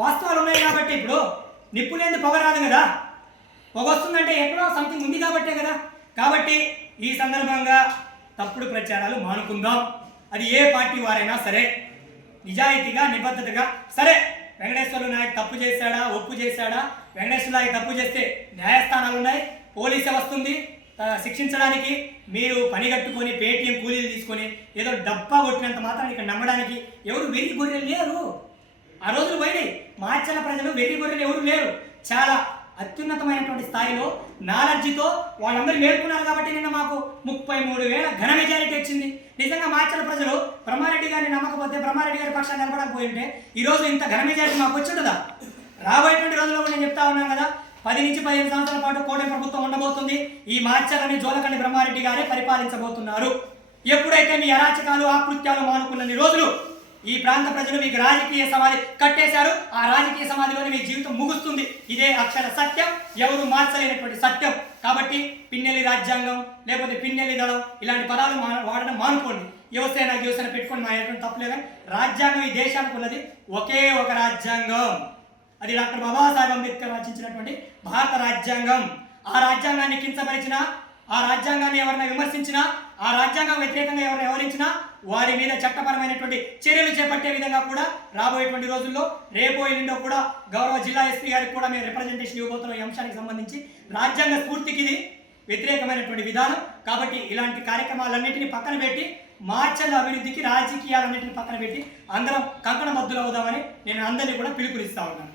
వాస్తవాలు ఉన్నాయి కాబట్టి ఇప్పుడు నిప్పు లేని పొగ రాదు కదా, పొగ వస్తుందంటే ఎక్కడో సంథింగ్ ఉంది కాబట్టే కదా. కాబట్టి ఈ సందర్భంగా తప్పుడు ప్రచారాలు మానుకుందాం. అది ఏ పార్టీ వారైనా సరే నిజాయితీగా నిబద్ధతగా సరే. వెంకటేశ్వర్లు నాయక్ తప్పు చేశాడా, ఒప్పు చేశాడా? వెంకటేశ్వర నాయక్ తప్పు చేస్తే న్యాయస్థానాలు ఉన్నాయి, పోలీసు వస్తుంది శిక్షించడానికి. మీరు పని కట్టుకొని పేటీఎం కూలీలు తీసుకొని ఏదో డబ్బా కొట్టినంత మాత్రం ఇక్కడ నమ్మడానికి ఎవరు వెర్రి గొర్రెలు లేరు. ఆ రోజులు పోయినాయి. మాచర్ల ప్రజలు వెర్రి గొర్రెలు ఎవరు లేరు. చాలా అత్యున్నతమైనటువంటి స్థాయిలో నాలెడ్జితో వాళ్ళందరూ మేల్కొన్నారు కాబట్టి నిన్న మాకు 33,000 ఘన మెజారిటీ వచ్చింది. నిజంగా మాచర్ల ప్రజలు బ్రహ్మారెడ్డి గారిని నమ్మకపోతే, బ్రహ్మారెడ్డి గారి పక్షాన్ని నిలబడకపోయి ఉంటే ఈరోజు ఇంత ఘన మెజారిటీ మాకు వచ్చింటుందా? రాబోయేటువంటి రోజుల్లో కూడా నేను చెప్తా ఉన్నాను కదా, 10 నుంచి 15 సంవత్సరాల పాటు కూటమి ప్రభుత్వం ఉండబోతుంది. ఈ మాచర్లని జోలకండి బ్రహ్మారెడ్డి గారే పరిపాలించబోతున్నారు. ఎప్పుడైతే మీ అరాచకాలు ఆకృత్యాలు మానుకున్నన్ని రోజులు ఈ ప్రాంత ప్రజలు మీకు రాజకీయ సమాధి కట్టేశారు. ఆ రాజకీయ సమాధిలోనే మీ జీవితం ముగుస్తుంది. ఇదే అక్షర సత్యం, ఎవరు మార్చలేనటువంటి సత్యం. కాబట్టి పిన్నెల్లి రాజ్యాంగం లేకపోతే పిన్నెల్లి దళం ఇలాంటి పదాలు వాడడం మానుకోండి. యువసేన పెట్టుకొని మా తప్పలేదు. రాజ్యాంగం ఈ దేశానికి ఉన్నది ఒకే ఒక రాజ్యాంగం, అది డాక్టర్ బాబాసాహెబ్ అంబేద్కర్ రచించినటువంటి భారత రాజ్యాంగం. ఆ రాజ్యాంగాన్ని కించపరిచినా, ఆ రాజ్యాంగాన్ని ఎవరైనా విమర్శించినా, ఆ రాజ్యాంగం వ్యతిరేకంగా ఎవరైనా వ్యవహరించినా వారి మీద చట్టపరమైనటువంటి చర్యలు చేపట్టే విధంగా కూడా రాబోయేటువంటి రోజుల్లో రేపో ఎల్లుండో కూడా గౌరవ జిల్లా ఎస్పీ గారికి కూడా మేము రిప్రజెంటేషన్ ఇవ్వబోతున్న ఈ అంశానికి సంబంధించి. రాజ్యాంగ స్ఫూర్తికి ఇది వ్యతిరేకమైనటువంటి విధానం. కాబట్టి ఇలాంటి కార్యక్రమాలన్నింటినీ పక్కన పెట్టి మాచర్ల అభివృద్ధికి రాజకీయాలన్నింటినీ పక్కన పెట్టి అందరం కంకణబద్దులు అవుదామని నేను అందరినీ కూడా పిలుపునిస్తా ఉన్నాను.